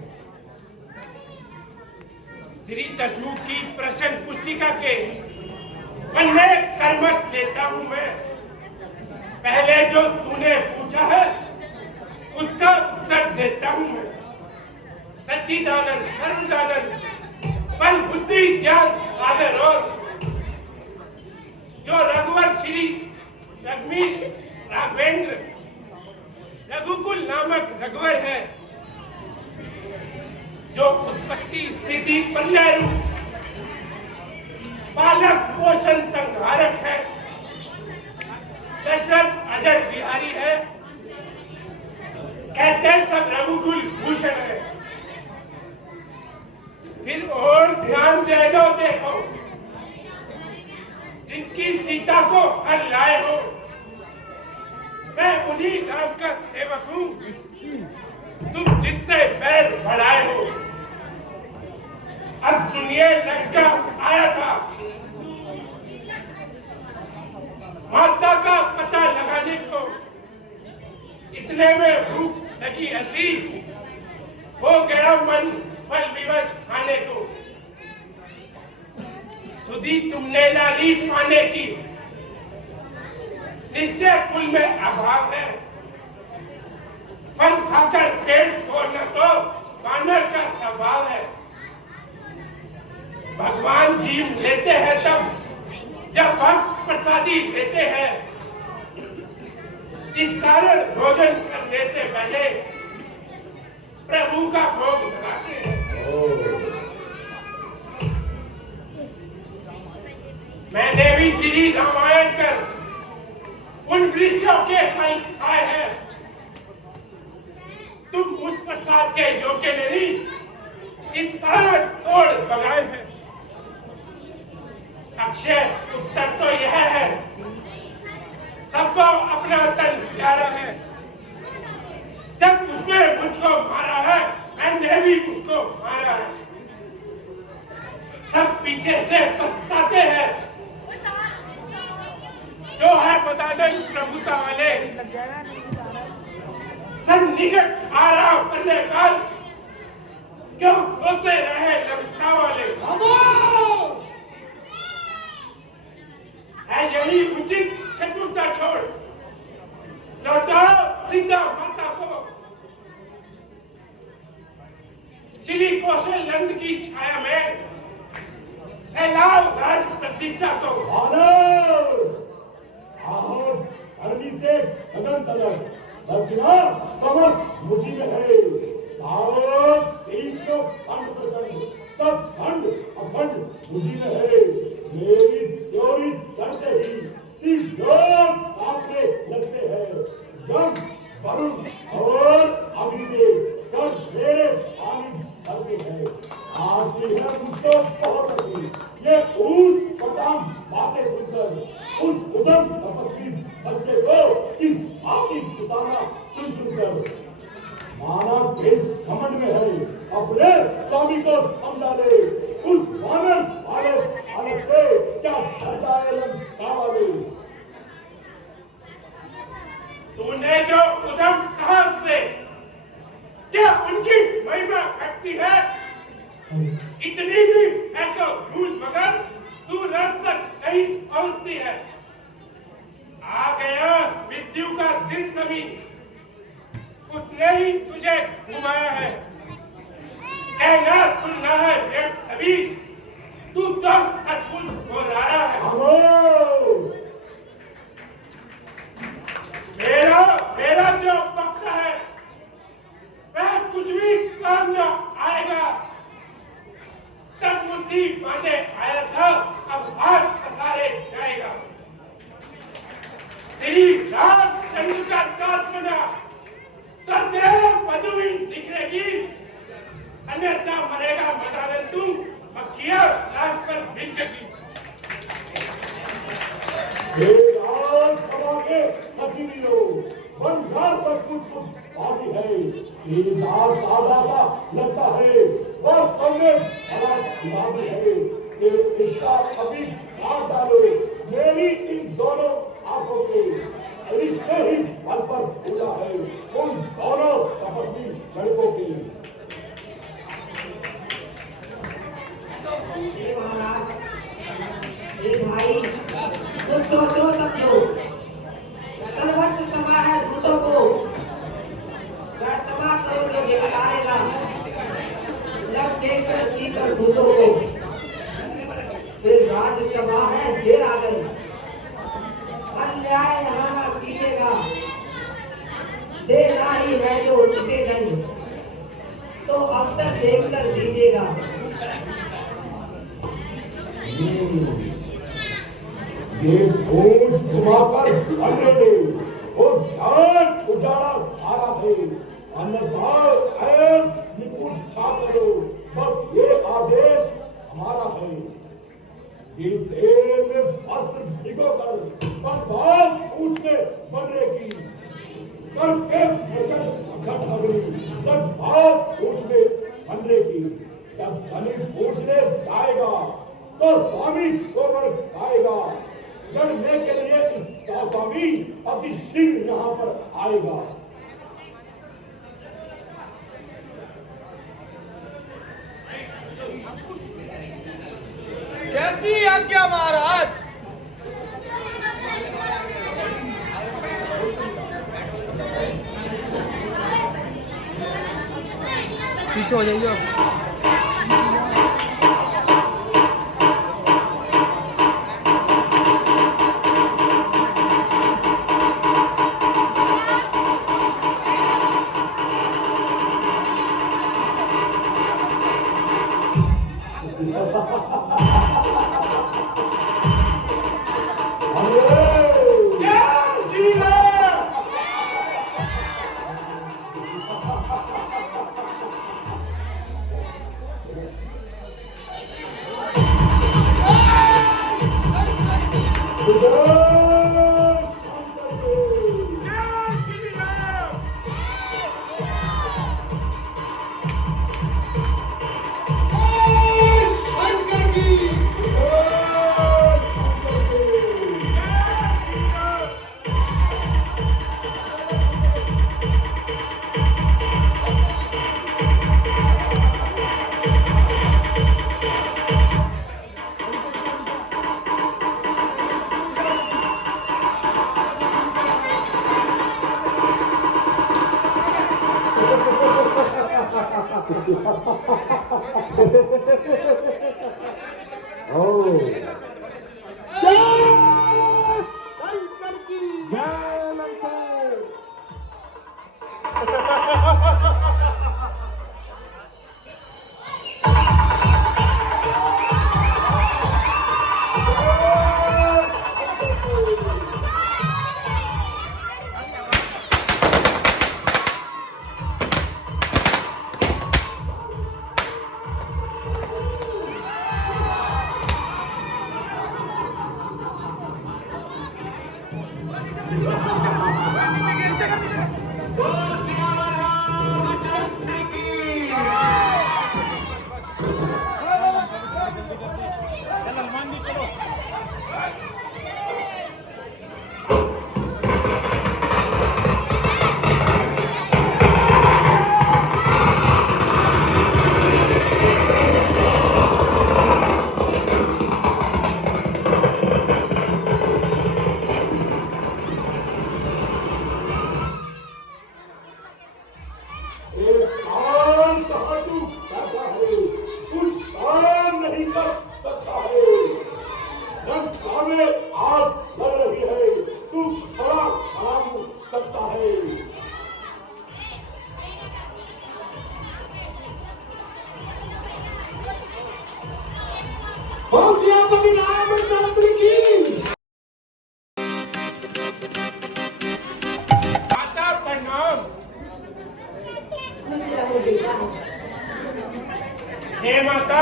श्री दशमुख की प्रश्न पुस्तिका के पन्ने कर्मश लेता हूं मैं, पहले जो तूने पूछा है उसका उत्तर देता हूं मैं। सच्चिदानंद सर्वदानंद बल बुद्धि ज्ञान सागर और जो रघुवर श्री रघुवी राघवेंद्र रघुकुल नामक रघुवर है, जो उत्पत्ति स्थिति पर्याय रूप पालक पोषण संहारक है, दशरथ अजय बिहारी है, कहते सब रघुकुल भूषण है। फिर और ध्यान दे दो, देखो जिनकी सीता को हर लाए हो, मैं उन्हीं राम का सेवक हूं, तुम जिससे बैर बढ़ाए हो। अब सुनिए, लंका आया था, माता का पता लगाने को, इतने में भूख लगी ऐसी, हो गया मन फल विवश खाने को। सुधी तुमने लाली पाने की, निश्चय कुल में अभाव है, फल खाकर पेट फोड़ना तो वानर का स्वभाव है। भगवान जीव लेते हैं तब जब भक्त प्रसादी देते हैं, इस कारण भोजन करने से पहले प्रभु का भोग लगाते हैं। मैंने भी श्री रामायण कर उन वृक्षों के फल खाए हैं, तुम उस प्रसाद के योग्य नहीं, इस कारण तोड़ भगाए हैं। अक्षय उत्तर तो यह है, सबको अपना तन प्यारा है, जब उसने मुझको मारा है, मैंने भी उसको मारा है। सब पीछे से पछताते हैं, जो है मदानंद प्रभुता वाले, निकट आ रहा पहले काल, क्यों सोते रहे लंका वाले। है यही उचित चतुरता छोड़ लौटाओ सीता माता को, श्री कौशल नंद की छाया में फैलाओ राज प्रतिष्ठा को। धर्मी से अगन तलक दक्षिणा समस्त मुझी में है, सारे 300 खंड प्रचंड सब खंड अखंड मुझी में है। मेरी त्योरी चढ़ते ही 3 लोग कांपने लगते हैं, यम वरुण और अग्निदेव सब मेरे पानी भरते हैं। आज की है मुझको बहुत अच्छी, ये ऊंट पटाम बातें सुनकर उस उदम तपस्वी बच्चे को इस आखिर सुताना चुन चुनकर, माना किस घमंड में है, अपने स्वामी को समझा ले, उस वानर वाले हालत से क्या डर जाए लंका वाले। तूने जो उदम कहा से, क्या उनकी महिमा घटती है? इतनी भी है जो धूल मगर सूरज तक नहीं पहुंचती है। आ गया मृत्यु का दिन सभी, उसने ही तुझे घुमाया है, कहना सुनना है व्यक्त सभी, तू तो सचमुच हो रहा है। मेरा जो पक्का है वह कुछ भी काम न आएगा, तब मुट्ठी बांधे आया था, अब हाथ पसारे जाएगा। श्री रामचंद्र का दास बना तो तेरे पदवी निकलेगी, अन्यथा मरेगा मदानंद तू, मक्खिया लाश पर है, सीधा साधा सा लगता है, और सबने बड़ा खिलाड़ी है कि इसका अभी काट डालो मेरी इन दोनों आंखों के रिश्ते ही बल पर पूरा है उन दोनों तपस्वी लड़कों की। भाई कुछ सोचो समझो, कलवत्त समा है दूतों को, वह समा करोगे बेकारेगा जब केसर की कर दूतों को, फिर राज्यसभा है देर आ गई, अन्याय यहाँ पीछेगा, देर आई है जो उसे नहीं, तो अवसर देखकर दीजिएगा। ये खोज घुमाकर अंग्रेजी वो ध्यान उजाला सारा है, अन्यथा ऐन निपुण छा करो, बस ये आदेश हमारा है कि तेल में वस्त्र भिगोकर बदनाम पूछने बनने की करके प्रचंड अग्नि जब बात पूछने बनने की, जब जनी पूछने जाएगा तो स्वामी गोबर आएगा, लड़ने के लिए इसका स्वामी अति शीघ्र यहाँ पर आएगा। कैसी आज्ञा महाराज। पीछे हो जाइए आप। हे माता,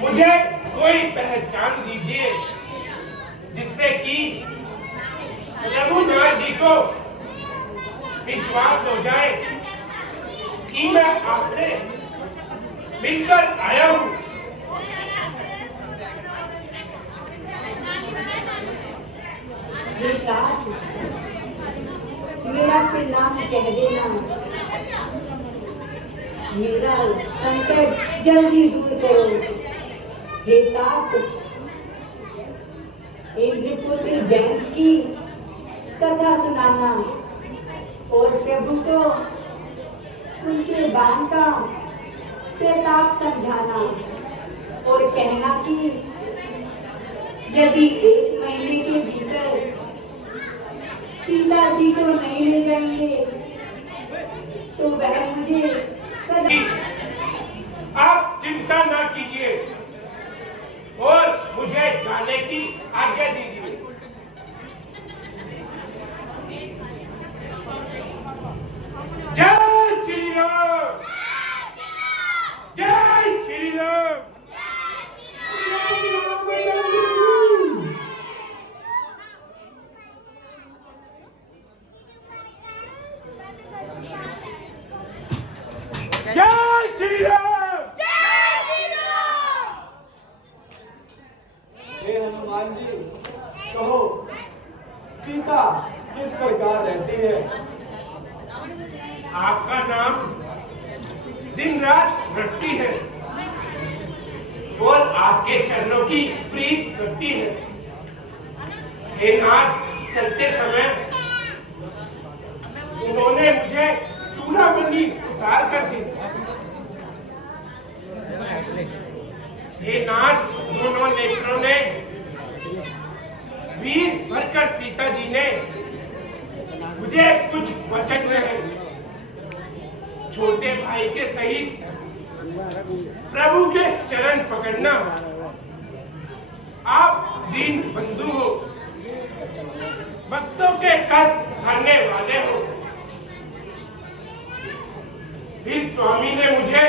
मुझे कोई पहचान दीजिए जिससे कि रघुनाथ जी को विश्वास हो जाए कि मैं आपसे मिलकर आया हूँ। तात, मेरा फिर नाम कह देना, मेरा संकट जल्दी दूर करो। हे तात, इंद्रपुत्र जैन की कथा सुनाना और प्रभु को उनके बाण का प्रताप समझाना और कहना कि यदि 1 महीने के भीतर सीता जी को नहीं ले जाएंगे तो वह मुझे कभी। आप चिंता ना कीजिए और मुझे जाने की आज्ञा दीजिए। जय श्री राम, जय श्री राम। जय श्री राम, जय श्री राम। हे हनुमान जी, कहो सीता किस प्रकार रहती है? आपका नाम दिन रात रटती है और आपके चरणों की प्रीत करती है। हे नाथ, चलते समय उन्होंने मुझे चूड़ामणि उतार कर दी। हे नाथ, दोनों नेत्रों ने वीर भरकर सीता जी ने मुझे कुछ वचन कहे। छोटे भाई के सहित प्रभु के चरण पकड़ना। आप दीन बंधु हो, भक्तों के कष्ट भरने वाले हो। फिर स्वामी ने मुझे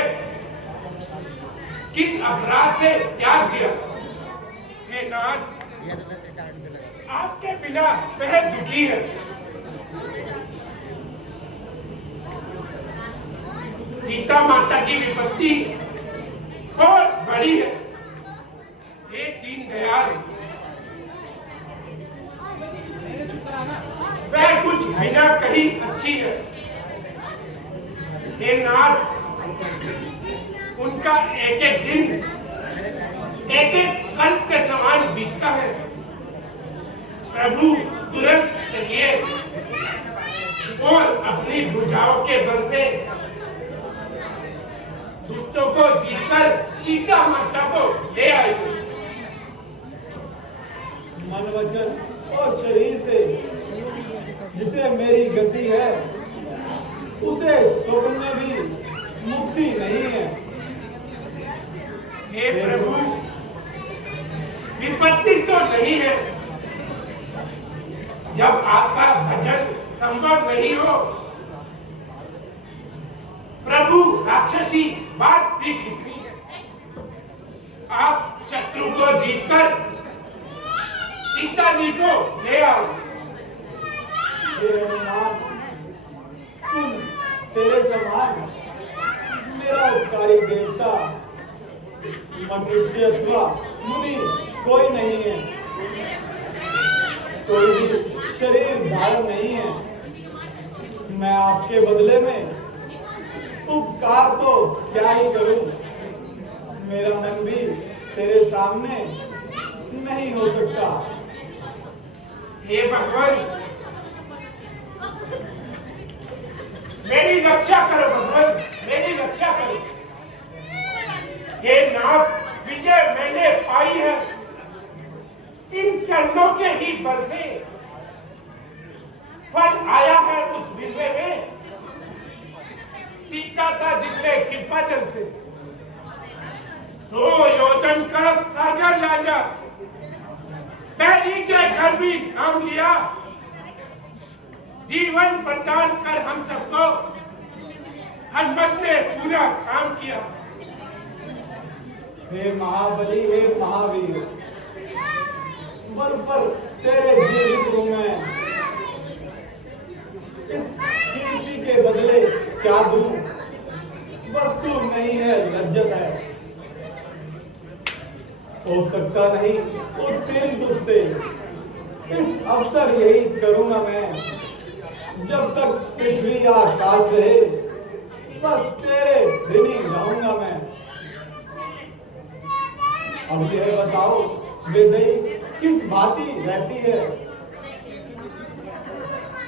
किस अपराध से त्याग दिया? हे नाथ, आपके बिना वह दुखी है। सीता माता की विपत्ति बहुत बड़ी है। हे दीनदयाल, वह कुछ है ना कहीं अच्छी है। हे नाथ, उनका एक एक दिन एक एक कल्प के समान बीतता है। प्रभु तुरंत चलिए और अपनी भुजाओं के बल से दुष्टों को जीतकर सीता माता को ले आएगी। मन वचन और शरीर से जिसे मेरी गति है, उसे स्वप्न में भी मुक्ति नहीं है। हे प्रभु, विपत्ति तो नहीं है। जब आपका भजन संभव नहीं हो, प्रभु राक्षसी बात भी कितनी है। आप शत्रु को जीतकर सीता जी को ले आओ। हे हनुमान, सुन, तेरे समान मेरा उपकारी देवता मनुष्य अथवा मुनि कोई नहीं है। कोई भी शरीर धारण नहीं है। मैं आपके बदले में उपकार तो क्या ही करूं? मेरा मन भी तेरे सामने नहीं हो सकता। हे भगवान, मेरी रक्षा करो भगवान, मेरी रक्षा करो। हे नाथ, विजय मैंने पाई है इन चरणों के ही बल से। फल आया है उस विजय में, सींचा था जिसने कृपाचल से। 100 योजन का सागर राजा पहली के घर भी नाम लिया। जीवन प्रदान कर हम सबको हनुमत ने पूरा काम किया। हे महाबली, हे महावीर, बल पर तेरे जीवित हूं मैं। इस कीर्ति क्या दूं? वस्तु नहीं है, लज्जत है। हो सकता नहीं उत्तीर्ण तुझसे, इस अवसर यही करूंगा मैं। जब तक पृथ्वी या आकाश रहे, बस तेरे ऋणी रहूंगा मैं। अब यह बताओ, वेदई किस भांति रहती है?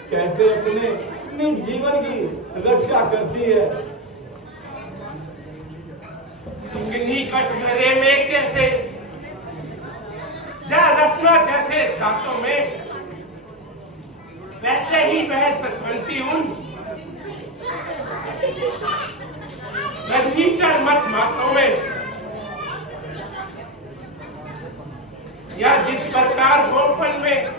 कैसे अपने निज जीवन की रक्षा करती है? सिंगनी कटघरे में जैसे, जा रसना जैसे दांतों में, वैसे ही वह सतवंती उन रंगीचर मत मात्रों में, या जिस प्रकार गोफन में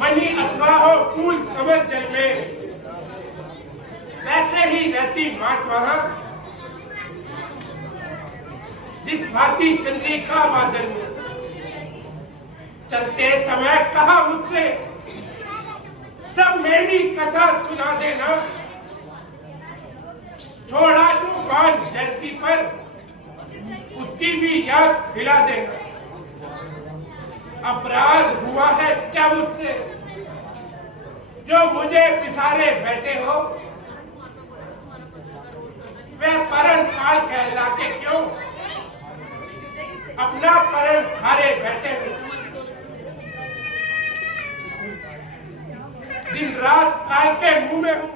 मणि अथवा हो फूल कमल जल में, वैसे ही रहती मात वहां, जिस भांति चंद्रिका बादल में। चलते समय कहा मुझसे, सब मेरी कथा सुना देना। छोड़ा जो बाण जयंती पर, उसकी भी याद दिला देना। अपराध हुआ है क्या मुझसे, जो मुझे पिसारे बैठे हो? वे परन काल कहला के क्यों अपना परन हारे बैठे हो? दिन रात काल के मुंह में हूँ,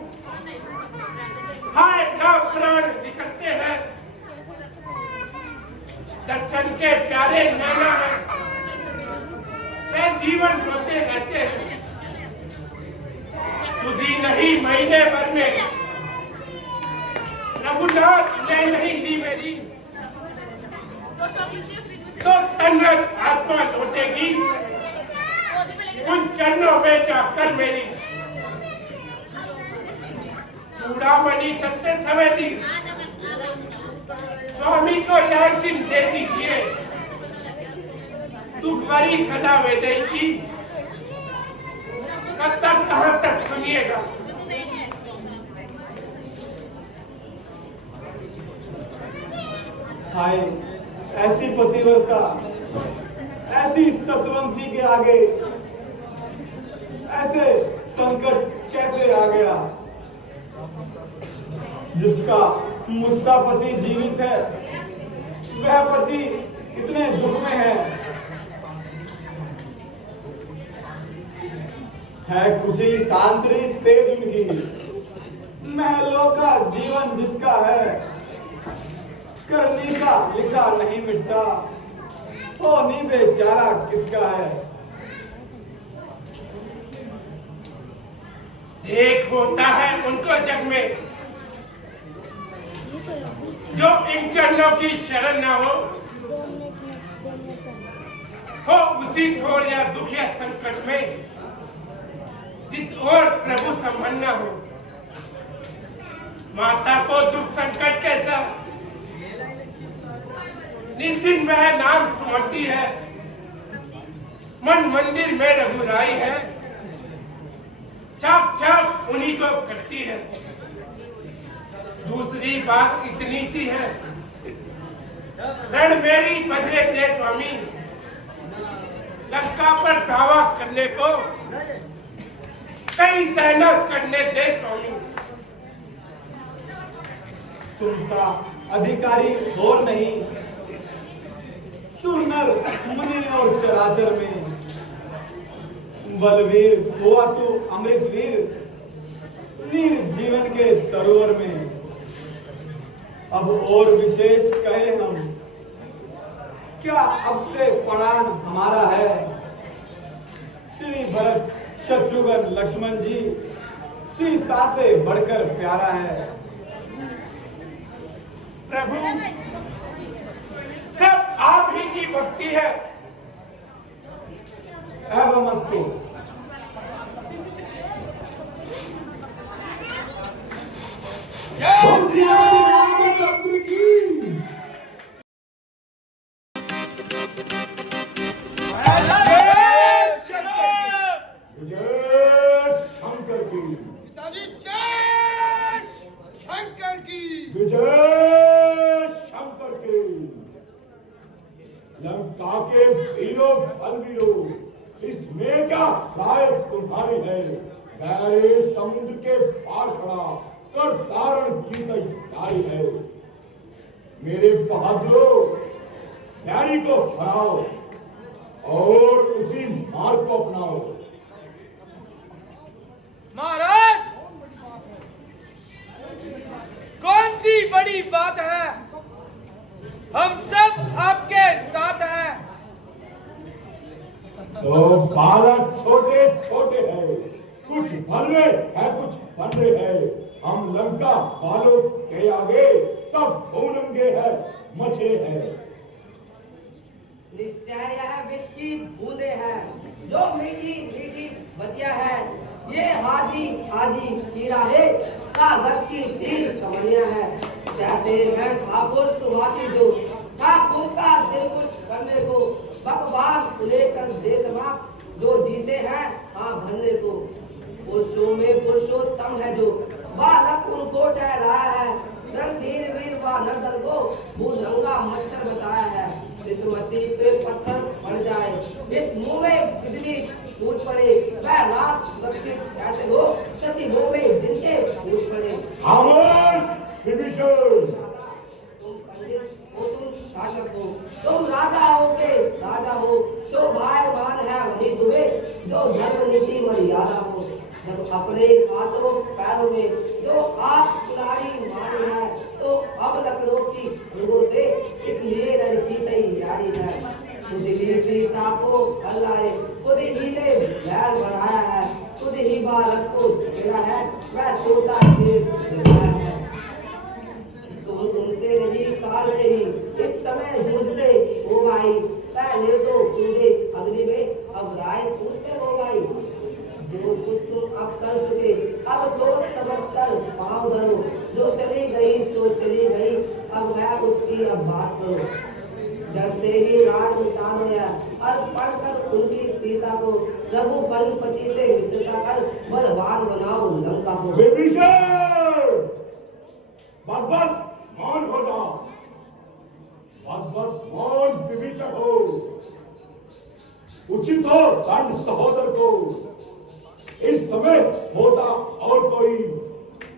हाय ना प्राण निकलते हैं। दर्शन के प्यारे नैना है, वे जीवन रोते रहते हैं। सुधी नहीं महीने भर में, रघुनाथ ने नहीं ली मेरी, तो तन्नज आत्मा लौटेगी उन चरणों में जाकर मेरी। चूड़ामणि चलते समय दी, स्वामी को यह चिन्ह दे दीजिए। दुख भरी कथा वेदई की कब तक कहां तक सुनिएगा? हाय ऐसी पतिव्रता, ऐसी सतवंती के आगे ऐसे संकट कैसे आ गया? जिसका मुझसा पति जीवित है, वह पति इतने दुख में है खुशी शांति तेज उनकी, महलों का जीवन जिसका है, करनी का लिखा नहीं मिटता, होनी बेचारा किसका है? एक होता है उनको जग में, जो इन चरणों की शरण न हो उसी थोड़ या दुख या संकट में, जिस ओर प्रभु संबंध न हो। माता को दुख संकट कैसा, निश्चित वह नाम सुमरती है, मन मंदिर में रघुराई है, छाप छाप उन्हीं को करती है। दूसरी बात इतनी सी है, रण मेरी बदले दे स्वामी, लंका पर दावा करने को कई सेना चढ़ने दे स्वामी। तुम सा अधिकारी और नहीं, सुरनर मुनि और चराचर में, बलवीर हुआ तू अमृतवीर, नीर जीवन के तरोवर में। अब और विशेष कहे हम, क्या अब से प्राण हमारा है? श्री भरत शत्रुघ्न लक्ष्मण जी सीता से बढ़कर प्यारा है। प्रभु सब आप ही की भक्ति है। एवमस्तु। विजय शंकर के। लंका के वीरों बलवीरों, इसमें क्या राय तुम्हारी है? गहरे समुद्र के पार खड़ा कर तारण की तैयारी है। मेरे बहादुरों, प्यारी को हराओ और उसी मार्ग को अपनाओ। महाराज, कौन सी बड़ी बात है? हम सब आपके साथ हैं। तो बालक छोटे छोटे हैं, कुछ भलवे हैं, कुछ बंदे हैं। हम लंका वालों के आगे सब भूनंगे हैं, मछे हैं। निश्चय यह विष की बूंदे हैं, जो मीठी मीठी बतिया है। ये हाजी हाजी की राहे कागज की ढील कमरिया है। कहते हैं ठाकुर सुहाती जो ठाकुर का दिल कुछ करने को, बकवास लेकर देश माँ जो जीते हैं हाँ भरने को। पुरुषों में पुरुषोत्तम है जो बालक उनको ठहराया है। रणधीर वीर वानर दल को भूजंगा मच्छर बताया है। इस मट्टी पे पत्थर पड़ जाए, इस मुंह में बिजली फूट पड़े, वह रात सुरक्षित कैसे हो? शशि मुंह में जिनके फूट पड़े। तुम पंडित हो, तुम शासक हो, तुम राजा हो के राजा हो। शोभायमान है वही तुम्हें जो धर्म नीति मर्यादा हो। जब अपने हाथों पैरों में जो आप चुनावी मानी है, तो अब लकड़ों की लोगों से इसलिए रण की तैयारी है। खुद ही सीता को हलाए, खुद ही ने बैल बनाया है, खुद ही बालक को छेड़ा है, वह सोता शेर दिखाया है। तुम उनसे नहीं काल से ही इस समय जूझते हो भाई। पहले तो कूदे अग्नि में, अब राय पूछते हो भाई। जो कुछ तुम अब कर चुके, अब सोच समझ कर पाँव धरो। जो चली गई सो चली गई, अब है उसकी अब बात करो। जब से ही राज निशान होया, अर्पण कर उनकी सीता को। रघुपति से मित्रता कर बलवान बनाओ लंका को। बस मौन हो जाओ, बस मौन विभीषण हो। उचित हो दंड सहोदर को। इस समय होता और कोई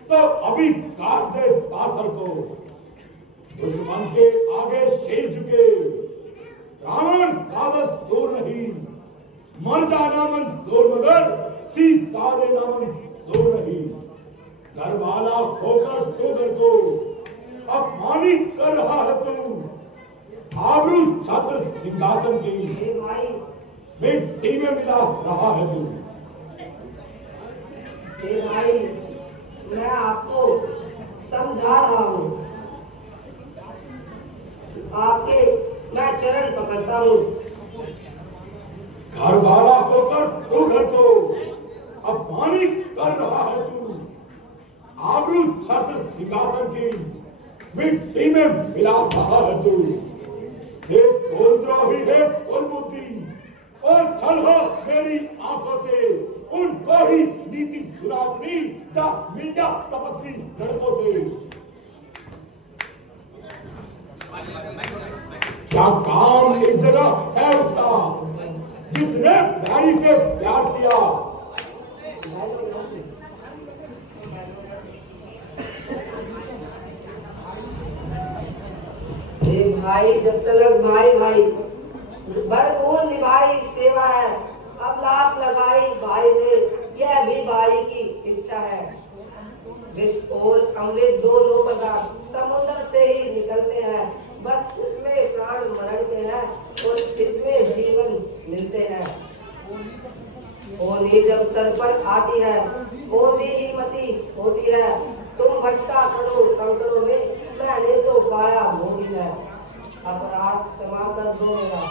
तो अभी काट दे तातर को। दुश्मन के आगे शेर झुके, रावण काबस दूर नहीं। मर जाना मन जोर मगर, सीता दे नामन जोर नहीं। घर वाला होकर तो को अपमानित कर रहा है तू। आबरू छत्र सिंहासन की मिट्टी में मिला रहा है तू। भाई, मैं आपको समझा रहा हूँ। आपके मैं चरण पकड़ता हूँ। घर वाला होकर तू घर को अपमानित कर रहा है तू। आबरू छत्र सिंहासन की मिट्टी में मिला रहा है तू। एक द्रोही है उन बुद्धि और छल हो मेरी आंखों से। उनको ही नीति सुनावनी जा मिल जा तपस्वी लड़कों से। क्या काम इस जगह है उसका जिसने प्यारी से प्यार किया? भाई जब तक भाई भाई भरपूर निभाई सेवा है। अब लात लगाई भाई ने, यह भी भाई की इच्छा है। विष और अमृत दोनों पदार्थ समुद्र से ही निकलते हैं। बस उसमें प्राण मरते हैं और इसमें जीवन मिलते हैं। होली जब सर पर आती है, होती ही मती होती है। तुम भटका करो कंकड़ों में, मैंने तो पाया मोही है। अपराध क्षमा कर दो मेरा,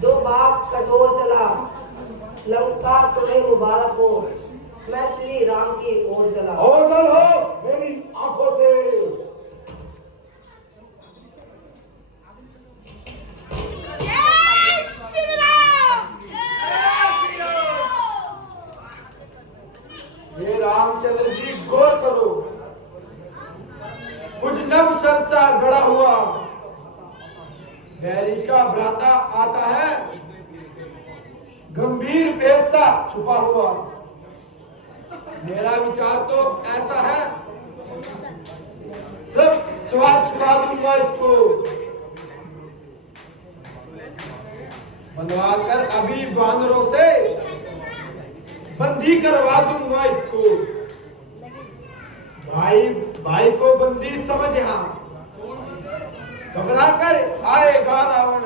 जो बाप कठोर चला। लंका तुम्हें मुबारक हो, मैं श्री राम की ओर चला। ओझल हो मेरी आंखों से। हे रामचंद्र जी गौर करो, सा गड़ा हुआ, बैरी का भ्राता आता है, गंभीर भेद सा छुपा हुआ। मेरा विचार तो ऐसा है, सब स्वाद छुपा दूंगा इसको, बनवाकर अभी बानरों से बंदी करवा दूंगा इसको। भाई को बंदी समझ, यहां घबरा कर आएगा रावण,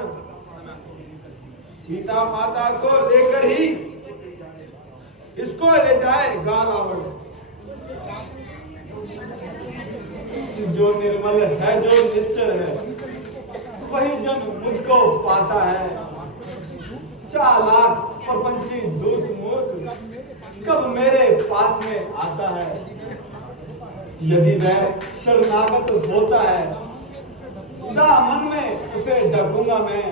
सीता माता को लेकर ही इसको ले जाएगा रावण। जो निर्मल है, जो निश्चल है, वही जन मुझको पाता है। चालाक और पंची दूत मूर्ख कब मेरे पास में आता है। यदि वह शरणागत होता है, दामन में उसे ढकूंगा मैं।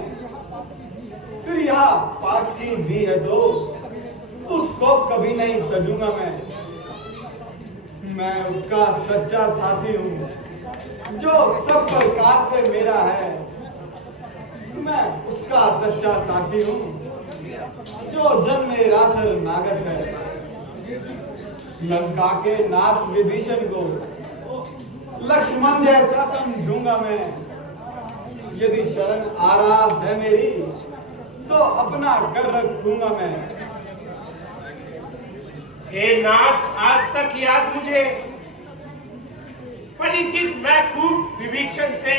फिर यह पाटकी भी है तो उसको कभी नहीं तजूंगा मैं उसका सच्चा साथी हूँ, जो सब प्रकार से मेरा है। मैं उसका सच्चा साथी हूँ, जो जन मेरा शरणागत है। लंका के नाथ विभीषण को लक्ष्मण जैसा समझूंगा मैं। यदि शरण आ रहा है मेरी, तो अपना कर रखूंगा मैं। हे नाथ, आज तक याद मुझे परिचित मैं खूब विभीषण से।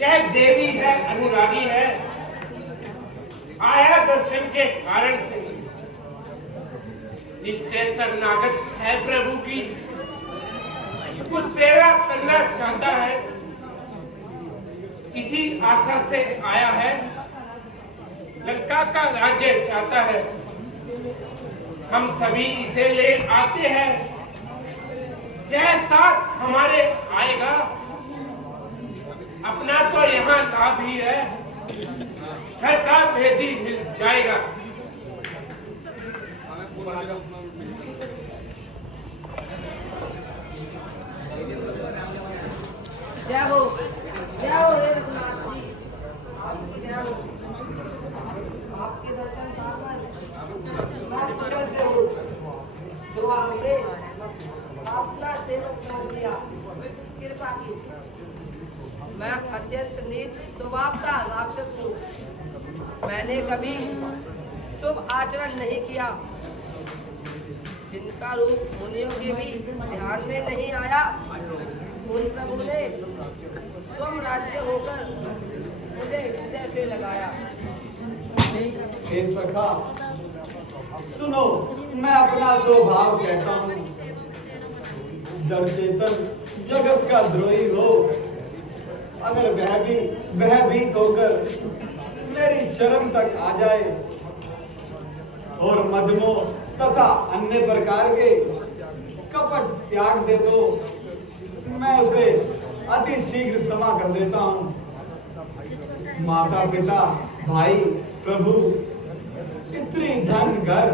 यह देवी है, अनुरागी है, आया दर्शन के कारण से। निश्चय शरणागत है प्रभु की, कुछ सेवा करना चाहता है, इसी आशा से आया है। लंका का राज्य चाहता है, हम सभी इसे ले आते हैं। यह साथ हमारे आएगा, अपना तो यहाँ लाभ ही है, घर का भेदी मिल जाएगा। जय हो हे रघुनाथ जी, आपकी जय हो। आपके दर्शन पाकर मैं कुशल से हूँ, जो आपने अपना सेवक समझ लिया, कृपा की। मैं अत्यंत नीच स्वभाव का राक्षस हूँ। मैंने कभी शुभ आचरण नहीं किया, जिनका रूप मुनियों के भी ध्यान में नहीं आया। उन प्रभु ने स्वयं राज्य होकर मुझे हृदय से लगाया। हे सखा, सुनो, मैं अपना स्वभाव कहता हूँ। जड़ चेतन जगत का द्रोही हो, अगर वह भी भयभीत होकर मेरी शरण तक आ जाए और मदमो तथा अन्य प्रकार के कपट त्याग दे तो मैं उसे अति शीघ्र क्षमा कर देता हूँ। माता पिता भाई प्रभु स्त्री धन घर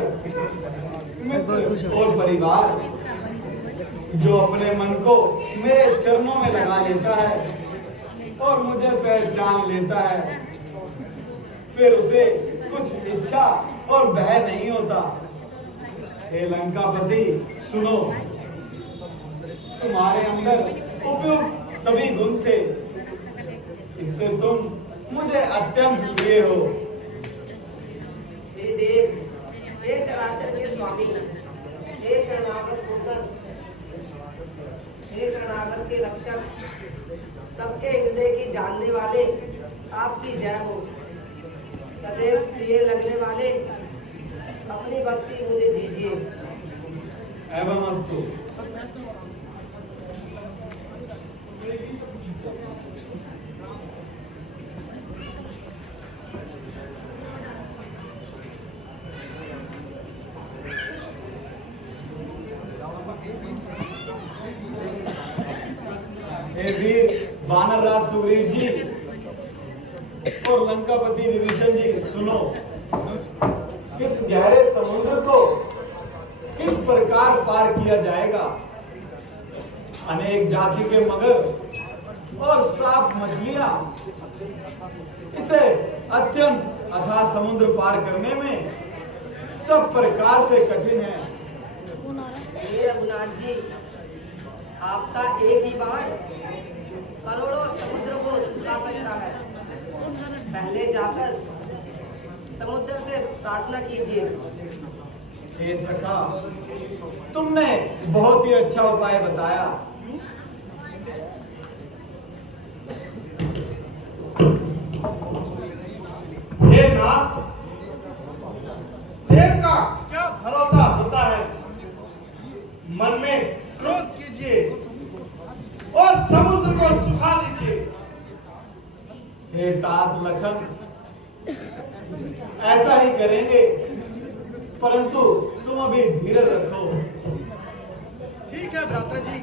मित्र और परिवार जो अपने मन को मेरे चरणों में लगा लेता है और मुझे पहचान लेता है, फिर उसे कुछ इच्छा और भय नहीं होता। हे लंकापति, सुनो, तुम्हारे अंदर उपयुक्त सभी गुण थे, इससे तुम मुझे अत्यंत प्रिय हो। हे देव, हे चराचर के स्वामी, हे शरणागत होकर, हे शरणागत के रक्षक, सबके हृदय की जानने वाले, आपकी जय हो। सदैव प्रिय लगने वाले अपनी भक्ति मुझे दीजिए। एवं अस्तु। हे वीर वानरराज सुग्रीव जी और लंकापति विभीषण जी, सुनो, इस गहरे समुद्र को किस प्रकार पार किया जाएगा, अनेक जाति के मगर और सांप मछलियां इसे अत्यंत अथाह समुद्र पार करने में सब प्रकार से कठिन है। हे रघुनाथ जी, आपका एक ही बाण करोड़ों समुद्र को सुखा सकता है। पहले जाकर समुद्र से प्रार्थना कीजिए। हे सखा, तुमने बहुत ही अच्छा उपाय बताया। हे नाथ, देव का क्या भरोसा होता है। मन में क्रोध कीजिए और समुद्र को सुखा दीजिए। हे तात लखन, ऐसा ही करेंगे, परंतु तुम अभी धीरज रखो। ठीक है भ्राता जी।